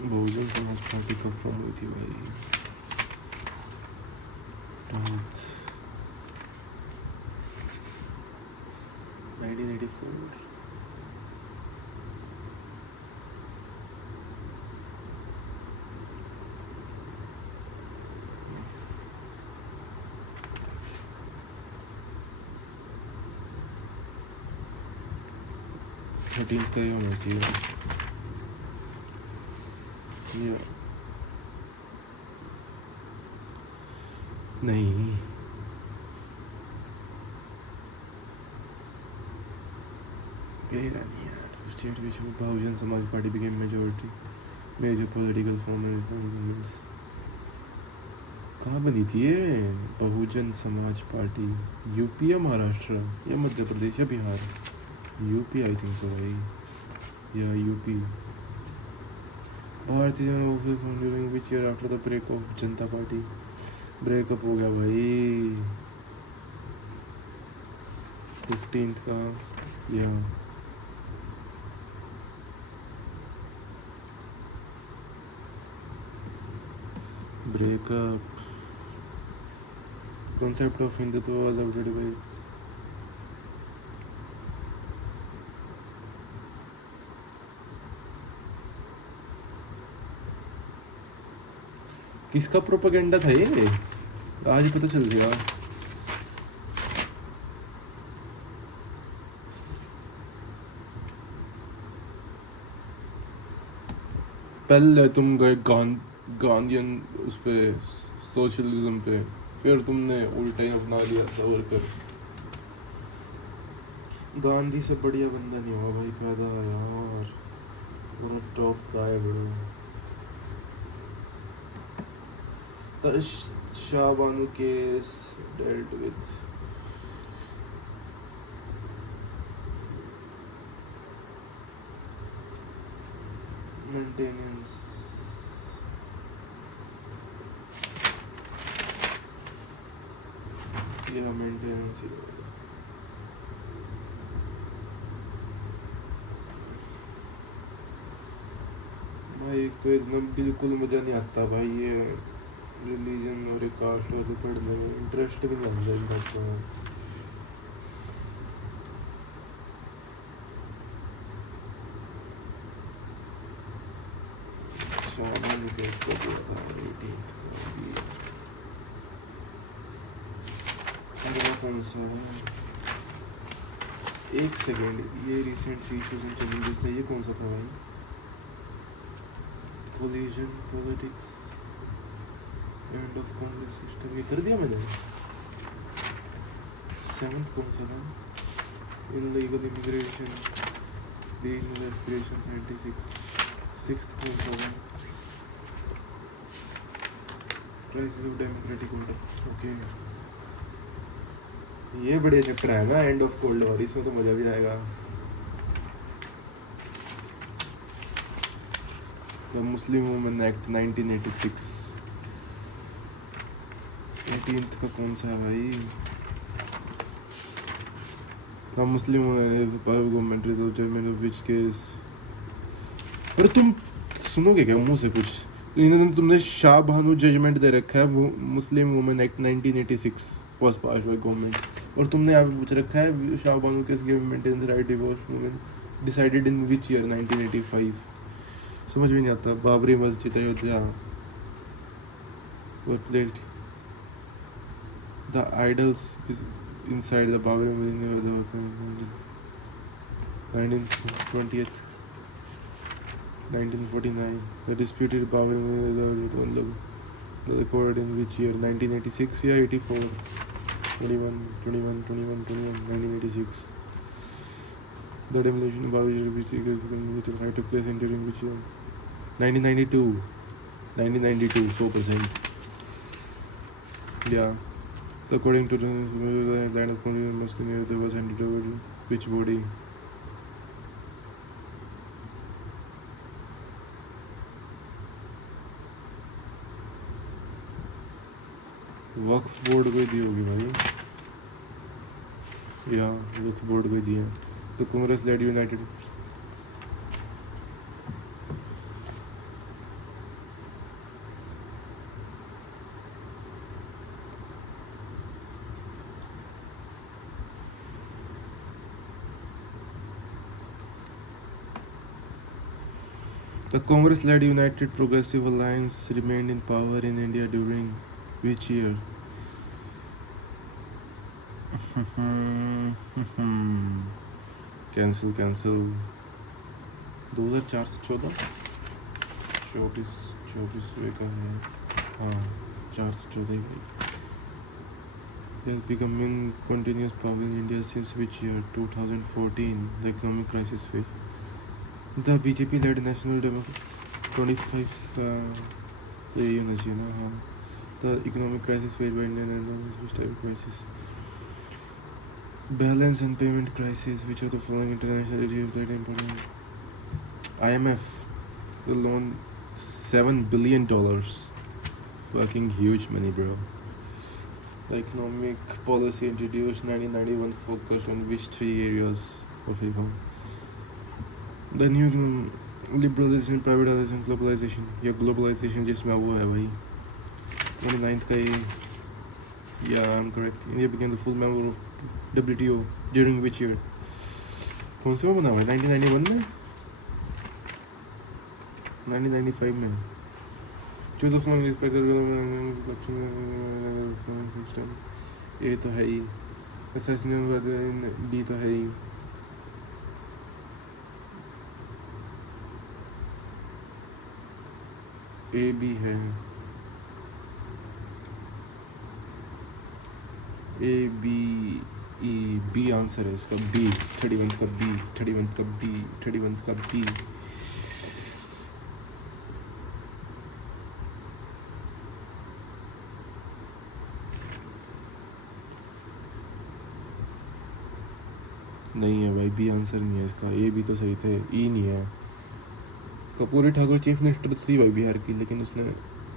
Bahujan Samaj party कब form हुई थी भाई? 1984. थर्टीन्थ का ही होना चाहिए. नहीं, कहीं नहीं यार. State which Bahujan Samaj Party became majority major political form. कहाँ बनी थी ये बहुजन समाज पार्टी? यूपी या महाराष्ट्र या मध्य प्रदेश या Bihar? UP I think so भाई, या UP. Bharatiya Janata Party which year after the break of Janata Party? Breakup हो गया भाई 15th का. या breakup. concept of Hindutva was adopted by किसका प्रोपेगेंडा था ये? आज पता चल गया. पहले तुम गए गांधीयन उस पे, सोशलिज्म पे, फिर तुमने उल्टा ही अपना लिया था. और कर गांधी से बढ़िया बंदा नहीं हुआ भाई पैदा यार. Top guy bro. The Shah Banu case dealt with maintenance. Yeah, maintenance. भाई एक तो एकदम बिल्कुल मज़ा नहीं आता भाई ये रिलीजन और एक कास्ट वाले पढ़ने में. इंटरेस्ट भी नहीं आता इन बातों में. शामिल कैसे दिया था 18th का? अगला कौन सा है? एक सेकेंड, ये रिसेंट फीचर्स एंड चैलेंजेस था. ये कौन सा था भाई? Collision politics end of Congress system. ये कर दिया मैंने. 7th कौन सा था? Illegal immigration, regional aspiration 76. 6th कौन सा था? Crisis of democratic order. Okay, ये बढ़िया चैप्टर है ना, एंड ऑफ कोल्ड वॉर. इसमें तो मजा भी आएगा. The Muslim women act 1986. 18th का कौन सा है भाई? The Muslim government reserve which case. अरे तुम सुनोगे क्या मुंह से कुछ? तुमने शाह बानो जजमेंट दे रखा है. वो Muslim women act 1986 was passed by government. और तुमने यहाँ पे पूछ रखा है Shah Bano case give maintenance right divorce women decided in which year? 1985. समझ भी नहीं आता. Babri Masjid Ayodhya. were placed the idols inside the Babri Masjid. 1920th 1949, the disputed Babri Masjid recorded in which year? 1986, yeah, 84, 21, 21, 21, 21, 1986. The demolition of Babri Masjid took place in during which year? 1992, 1992, 100%. Yeah. According to the land of Moscow, there was handed over to which body? Waqf board को दी होगी भाई, या वक्फ board को दिया. तो Congress led united The Congress-led United Progressive Alliance remained in power in India during which year? Cancel. 2004 से 14 24 का है. हाँ, 4 से 14 ही भाई. It has become in continuous power in India since which year? 2014. The economic crisis phase. The BJP-led National Democratic 25 का तो यही होना चाहिए ना. हाँ. The economic crisis phase by Indian and which type of crisis? Balance and payment crisis. Which of the following international agencies played an important? IMF will loan $7 billion. Fucking huge money, bro. The economic policy introduced 1991 focused on which 3 areas of economy? The new liberalization, privatization, globalization. या globalization जिसमें वो है भाई 29th का ये. Yeah, I'm correct. India became the full member of WTO during which year? कौन से में बना हुआ है? 1991 में? 1995 में. Choose the following respected system. A तो है ही. Assassination B तो है ही. A B है. A B E B answer है इसका. B 31 का B 31 का B 31 का B. नहीं है भाई, B आंसर नहीं है इसका. A B तो सही थे. E नहीं है. कर्पूरी ठाकुर चीफ मिनिस्टर थी भाई बिहार की, लेकिन उसने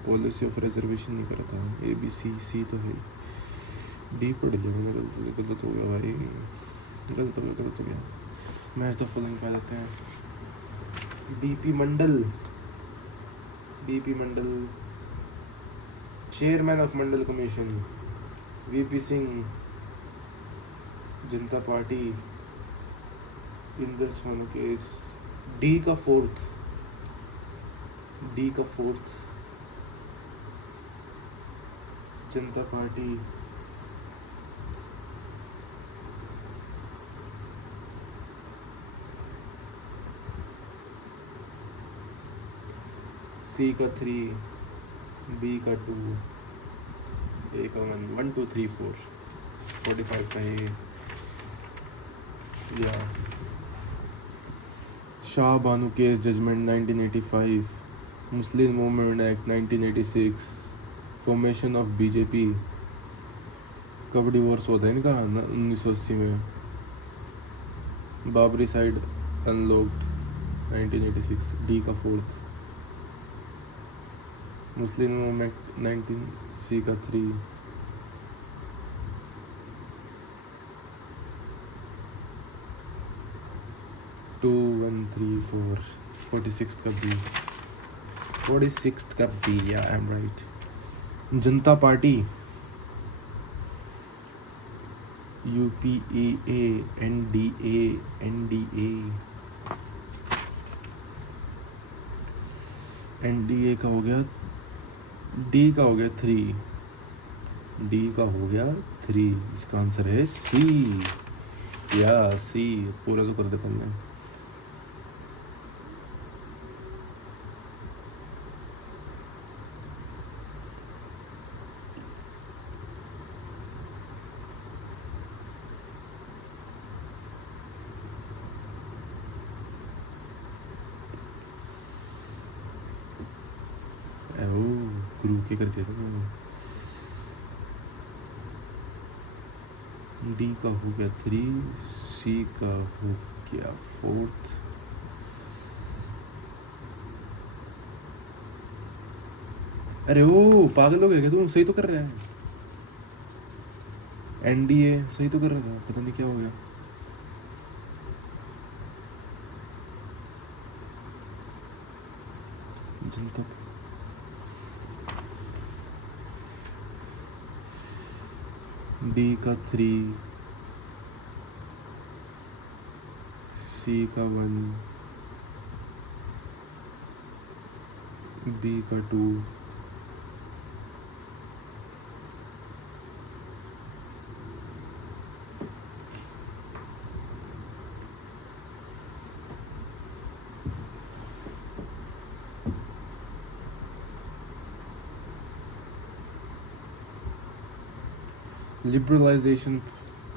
पॉलिसी ऑफ रिजर्वेशन नहीं करा था. A B C तो है. डी पढ़ लिया मैंने. गलत हो गया भाई. गलत हो गया. मैच तो फुलिंग पा देते हैं. BP Mandal chairman of Mandal commission. VP Singh Janata party. Inder Son case. D का फोर्थ जनता पार्टी. सी का 3, बी का 2, ए का 1 2 3 4 45 का है. या Shah Bano case judgement 1985. Muslim movement act 1986. Formation of BJP. कब डिवोर्स होता है इनका? 1980 में. Babri site unlocked 1986. डी का फोर्थ. मुस्लिम मूवमेंट 19 सी का 3. टू 1 3 4 46 का बी. 46 का बी. या I am right. Janata party. UPAA NDA का हो गया डी का हो गया 3, डी का हो गया 3, इसका आंसर है सी। या सी पूरा तो कर दे पहले। गुरु के कर दिया था। डी का हो गया 3, सी का हो गया 4th, अरे ओ पागल हो गया क्या तुम? सही तो कर रहा है, एनडीए सही तो कर रहा था, पता नहीं क्या हो गया। जनता डी का 3, सी का 1, बी का 2, liberalisation,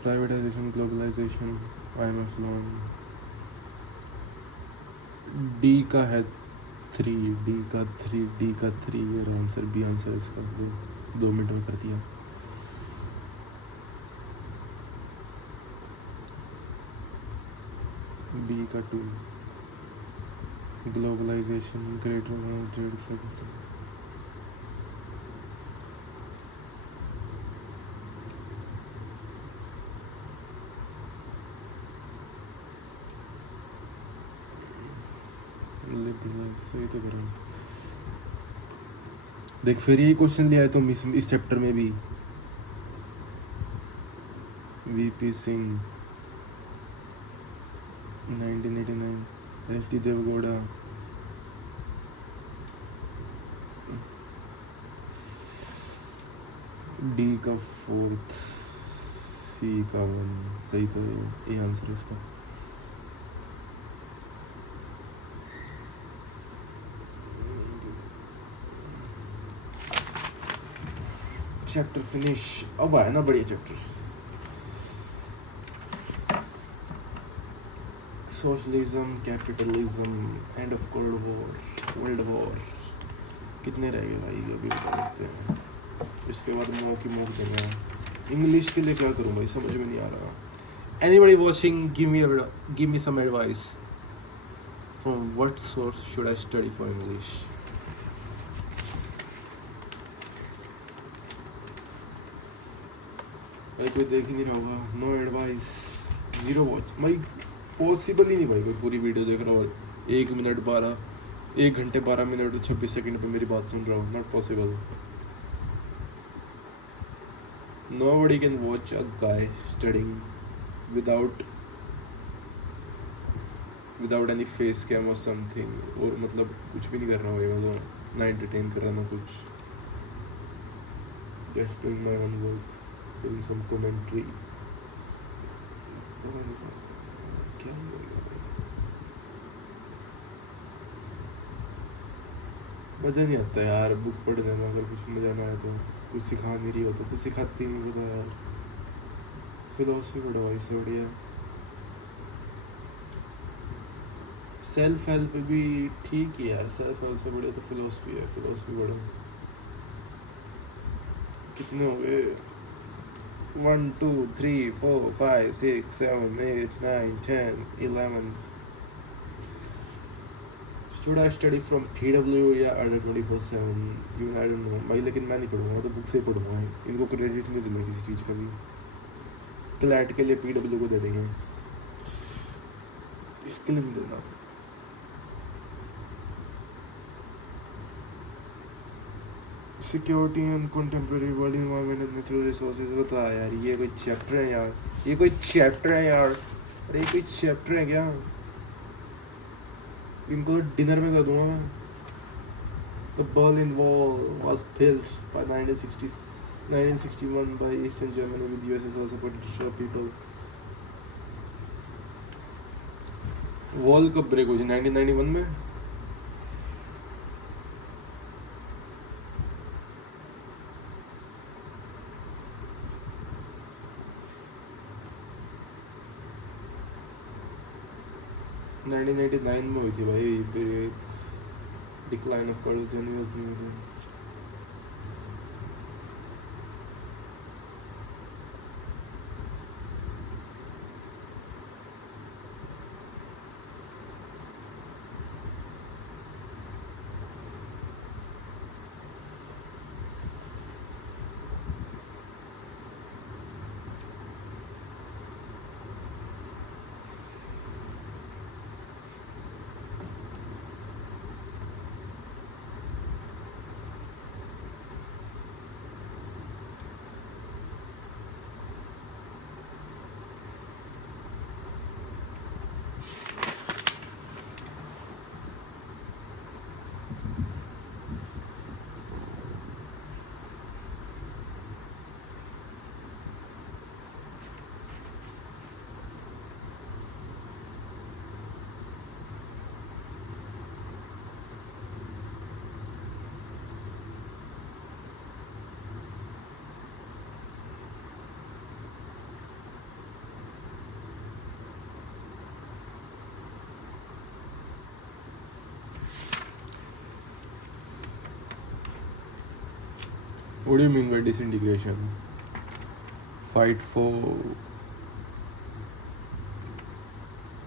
privatisation, globalisation, IMF loan. D का है 3, डी का 3, डी का 3 मेरा आंसर, बी आंसर इसका। 2 मिनट में कर दिया। बी का 2, ग्लोबलाइजेशन, ग्रेटर सही तो करा। देख फिर यही क्वेश्चन लिया है तुम इस चैप्टर में भी। VP Singh 1989, H D. Deve Gowda, d का 4th, सी का 1, सही तो ये आंसर है इसका। Chapter finish. अब आया ना बढ़िया chapter, socialism, capitalism, end of world war. कितने रह गए भाई अभी बता सकते हैं। इसके बाद मौक देना है। इंग्लिश के लिए क्या करूँ भाई, समझ में नहीं आ रहा। Anybody watching, give me some advice. From what source should I study for English? भाई कोई देख ही नहीं रहा होगा। नो एडवाइस, जीरो वॉच भाई, पॉसिबल ही नहीं भाई कोई पूरी वीडियो देख रहा हो 1 घंटे 12 मिनट 26 सेकंड पे मेरी बात सुन रहा हूँ। Not possible. Nobody can watch a guy studying without any face cam or something, और मतलब कुछ भी नहीं कर रहा हूँ, मतलब ना entertain कर रहा ना कुछ, just doing my own work, doing some commentary। क्या मज़ा नहीं आता यार बुक पढ़ने में। अगर कुछ मज़ा ना आए तो, कुछ सिखा नहीं रही हो तो, कुछ सिखाती नहीं पता यार। फिलोसफी पढ़ो भाई से बढ़िया। सेल्फ हेल्प भी ठीक है यार, सेल्फ हेल्प से बढ़िया तो फिलोसफी है। फिलोसफी पढ़ो। कितने हो गए? 1 2 3 4 5 6 7 8 9 10 11। Should I study from PW या under 24/7? Even I don't know भाई, लेकिन मैं नहीं पढ़ूंगा, तो बुक से ही पढ़ूंगा। इनको क्रेडिट नहीं देना किसी चीज़ का भी। क्लैट के लिए PW को दे देंगे, इसके लिए नहीं देना। Security and contemporary world environment and natural resources. बता यार, ये कोई चैप्टर है यार? ये कोई चैप्टर है यार? अरे ये कोई चैप्टर है क्या? इनको तो डिनर में कर दूंगा मैं। The Berlin Wall was built by 1961 by Eastern Germany with USSR support to destroy people. Wall कब ब्रेक हुई थी 1991 में? नाइनटीन 99 में हुई थी भाई डिक्लाइन ऑफ कार्ल जेनियस में. What do you mean by disintegration? Fight for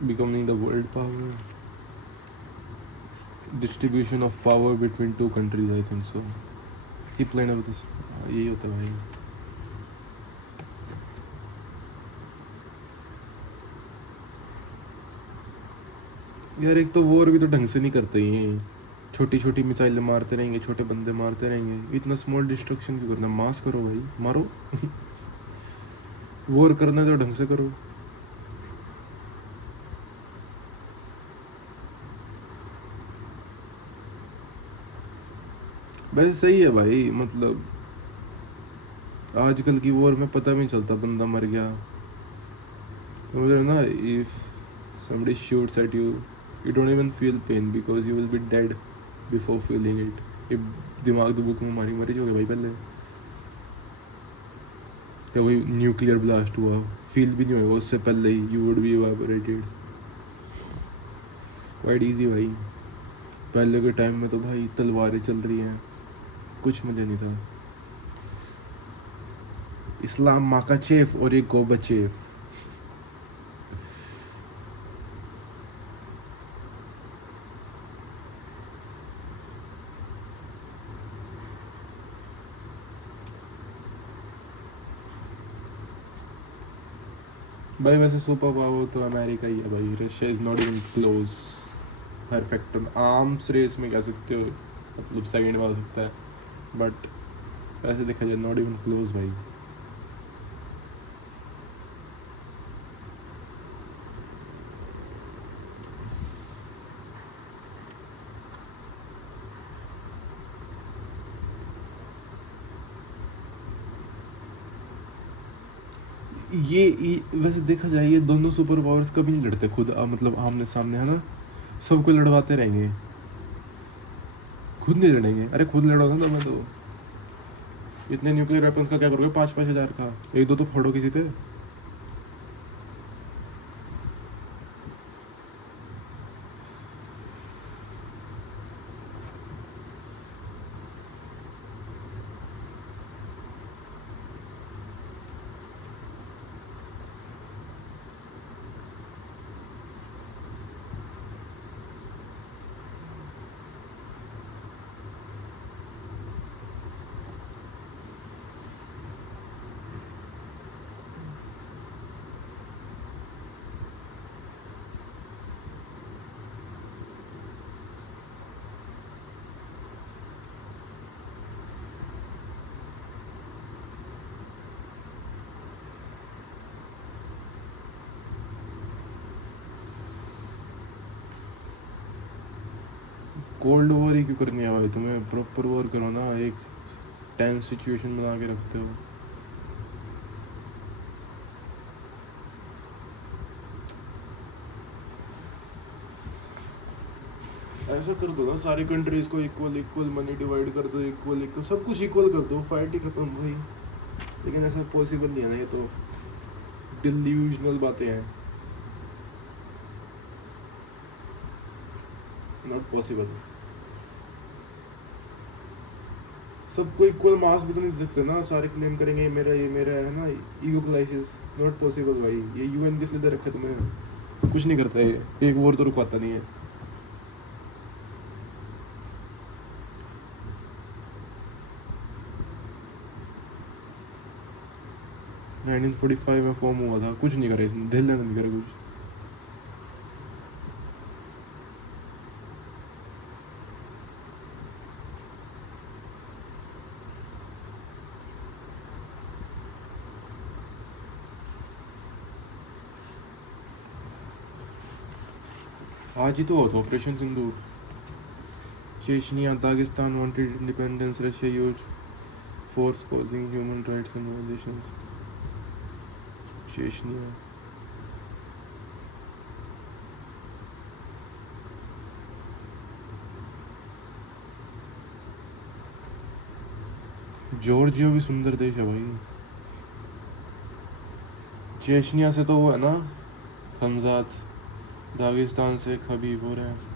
becoming the world power? Distribution of power between two countries, I think so. Keep playing with this. यही होता है भाई. यार एक तो वॉर भी तो ढंग से नहीं करते ही. छोटी छोटी मिसाइलें मारते रहेंगे, छोटे बंदे मारते रहेंगे. इतना स्मॉल डिस्ट्रक्शन क्यों करना? मास करो भाई, मारो. वॉर करना है तो ढंग से करो. वैसे सही है भाई. मतलब आजकल की वॉर में पता भी नहीं चलता बंदा मर गया. मुझे ना if somebody shoots at you, you don't even feel pain because you will be dead before feeling it. ये दिमाग दुबक में मारी मरी हो गया भाई पहले. या कोई न्यूक्लियर ब्लास्ट हुआ, फील भी नहीं होगा उससे पहले ही you would be evaporated. Quite easy भाई. पहले के टाइम में तो भाई तलवारें चल रही हैं, कुछ मजा नहीं था. इस्लाम माकाचेफ और एक गोबचेफ. भाई वैसे सुपर पावर तो अमेरिका ही है भाई. Russia is not even close. Perfect arms race में कह सकते हो, मतलब सेकंड में आ सकता है, बट वैसे देखा जाए नॉट इवन क्लोज भाई. ये वैसे देखा जाए ये दोनों सुपर पावर्स कभी नहीं लड़ते खुद, मतलब आमने सामने, है ना. सबको लड़वाते रहेंगे, खुद नहीं लड़ेंगे. अरे खुद लड़ोगे ना मैं तो. इतने न्यूक्लियर वेपन्स का क्या करोगे? 5-5 हज़ार का एक दो तो फोड़ो किसी पे. कोल्ड वॉर ही क्यों करनी है भाई? तुम्हें प्रॉपर वॉर करो ना, एक टेंस सिचुएशन बना के रखते हो। ऐसा कर दो ना, सारी कंट्रीज को इक्वल इक्वल मनी डिवाइड कर दो, इक्वल इक्वल सब कुछ इक्वल कर दो, फाइट ही खत्म भाई। लेकिन ऐसा पॉसिबल नहीं है ना, ये तो डिल्यूजनल बातें हैं, नॉट पॉसिबल। सबको इक्वल मास भी तो नहीं दे सकते ना, सारे क्लेम करेंगे ये मेरा है ना, ईगो क्लाइसिस, नॉट पॉसिबल भाई। ये यूएन किस लिए दे रखा है तुम्हें? कुछ नहीं करता ये, एक वॉर तो रुकवाता नहीं है। 1945 में फॉर्म हुआ था, कुछ नहीं करा इसने, दिल नहीं करा कुछ। आज ही तो हुआ था operation Sindoor. Chechnya, Dagestan wanted independence, Russia use force causing human rights and violations. Chechnya, Georgia भी सुंदर देश है भाई। चेचनिया से तो वो है ना हमजाद, दागिस्तान से खबीब हो रहे हैं।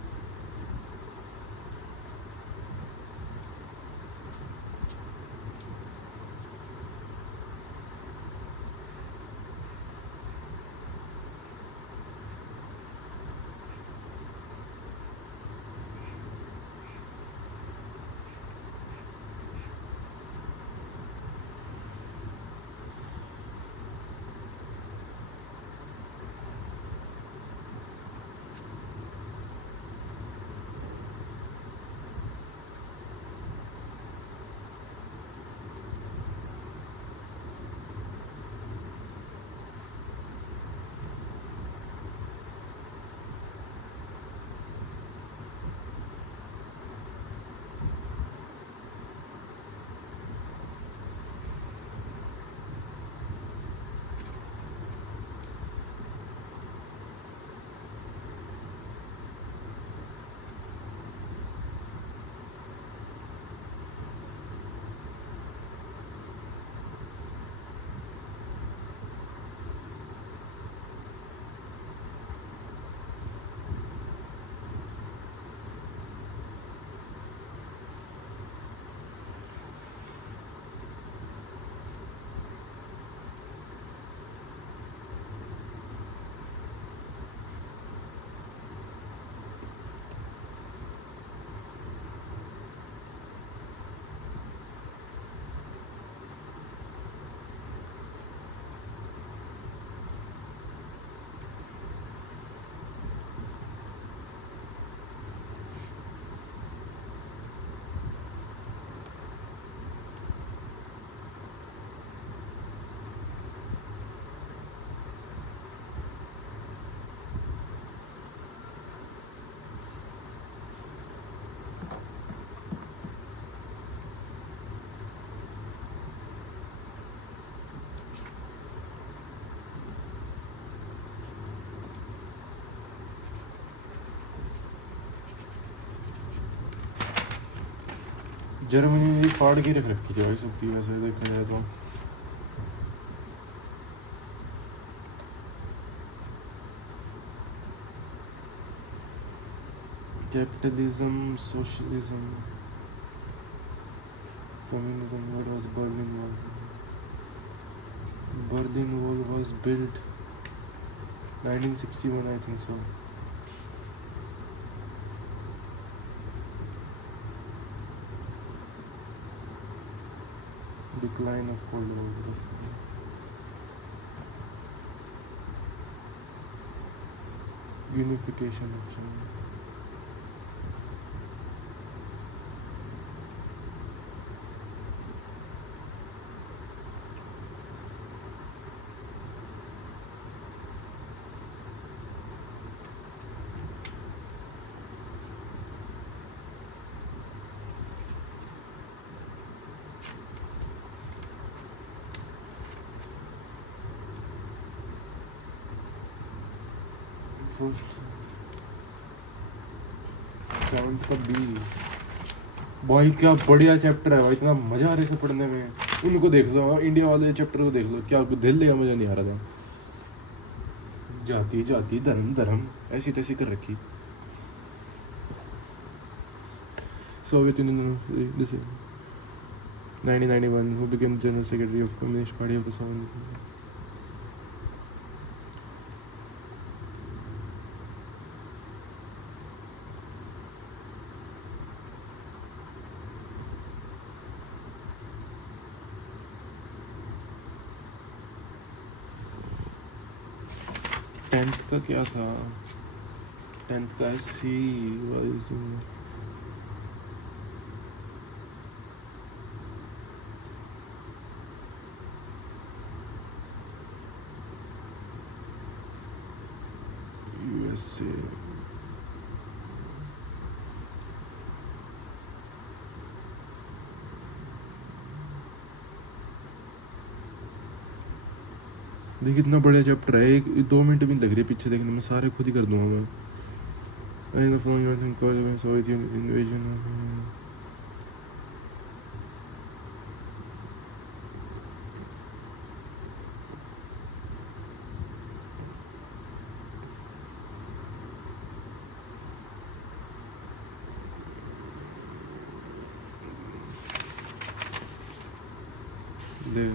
जर्मनी ने फाड़ के रख रखी थी भाई सबकी, वैसे देखा जाए तो। Capitalism, socialism, communism, what was Berlin wall? Berlin wall was built 1961 I think so. Decline of Cold War. Unification of China. First 7th का बी भाई क्या बढ़िया चैप्टर है भाई, इतना मजा आ रहा है इसे पढ़ने में। उनको देख लो, इंडिया वाले चैप्टर को देख लो, क्या दिल लेगा, मजा नहीं आ रहा था। जाति जाति धर्म धर्म ऐसी तैसी कर रखी। Soviet union 1991 who became general secretary of Communist Party of the Soviet 10th का क्या था? 10th का सी यूएसए। देखिए इतना बढ़िया चैप्टर है, 2 मिनट भी नहीं लग रही पीछे देखने में, सारे खुद ही कर दूंगा मैं। Invasion they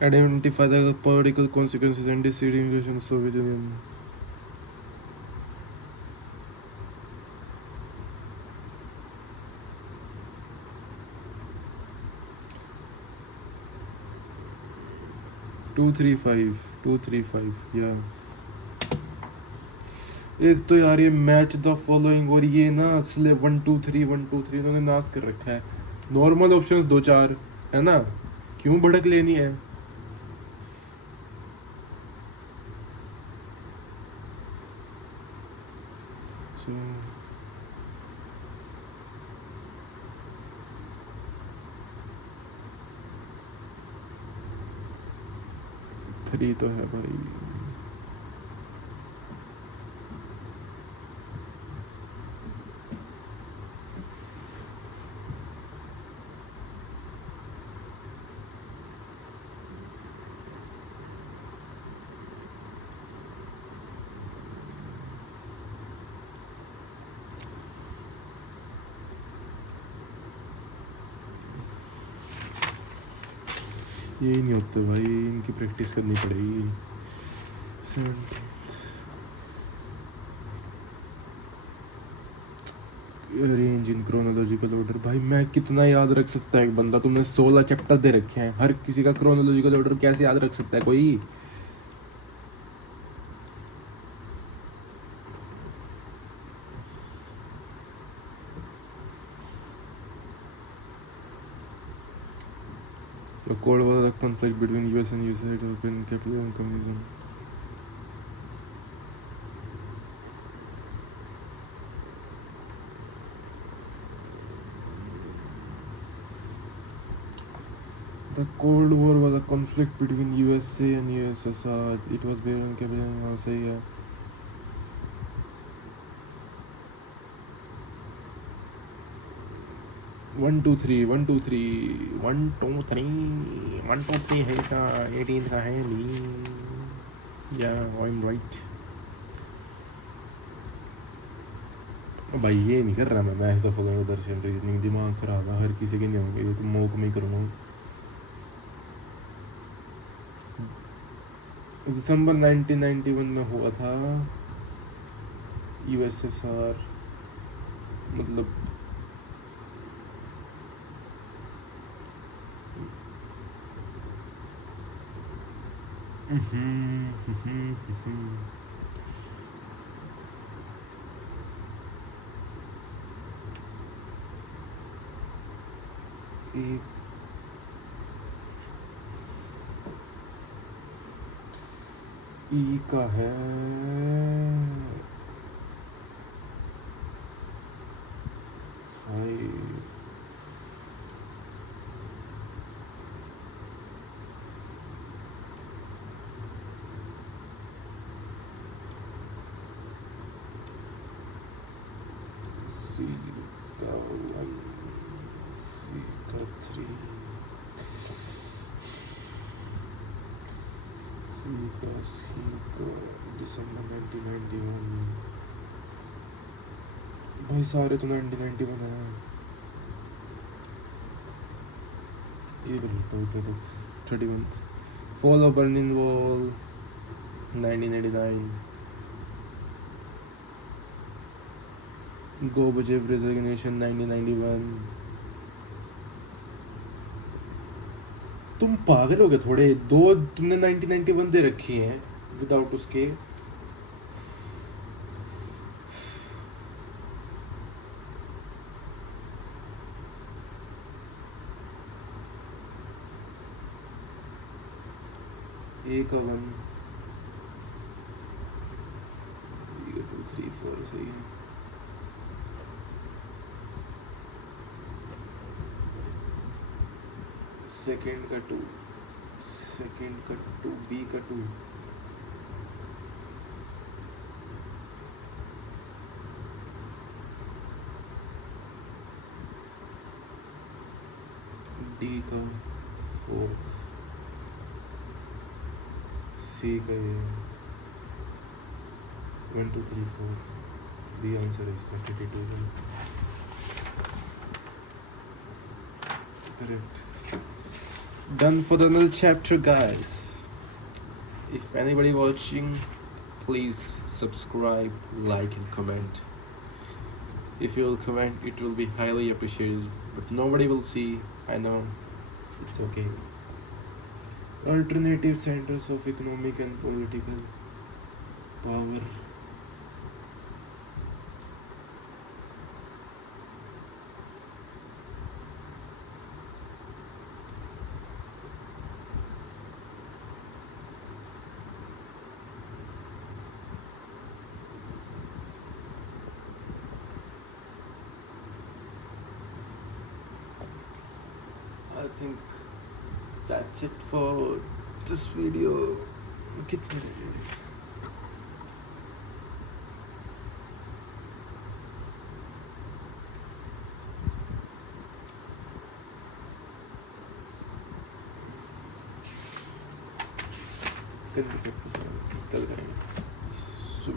identify the political consequences and disintegration of Soviet Union. Two three five या एक तो यार ये मैच द फॉलोइंग और ये ना असले 1 2 3 इन्होंने नाश कर रखा है। नॉर्मल ऑप्शंस 2 4 है ना, क्यों भड़क लेनी है। थ्री तो है भाई। यही नहीं होते भाई, इनकी प्रैक्टिस करनी पड़ेगी। अरेंज इन क्रोनोलॉजिकल ऑर्डर, भाई मैं कितना याद रख सकता है एक बंदा, तुमने 16 चैप्टर दे रखे हैं, हर किसी का क्रोनोलॉजिकल ऑर्डर कैसे याद रख सकता है कोई। The Cold War, the conflict between US and USA, it has been capital and communism. The Cold War was a conflict between USA and USSR. It was based on capital and also, yeah. One two three है इसका, 18 का है नहीं। या I am right. भाई ये नहीं कर रहा मैं match the following Darshan reasoning, दिमाग खराब है, हर किसी के नहीं होंगे, ये तो मोक में ही करूँगा। दिसंबर 1991 में हुआ था यूएसएसआर, मतलब एक ई का है 5, सी का 1, सी का 3, सी का दिसंबर 1991। भाई सारे तो 1991 है, ये तो 31 fall of Berlin wall 1989, Gorbachev resignation 1991। तुम पागल हो गए थोड़े, दो तुमने 1991 दे रखी हैं विदाउट उसके। ए का 1, बी का 2, 3, 4 सही है। सेकेंड का 2, सेकेंड का 2, बी का 2, डी का 4th, सी का ये 1, 2, 3, 4, बी आंसर है इसका 22। Correct. Done for the null chapter, guys. If anybody watching, please subscribe, like and comment. If you will comment, it will be highly appreciated, but nobody will see. I know, it's okay. Alternative centers of economic and political power. I think that's it for this video. कितने chapter कल करेंगे।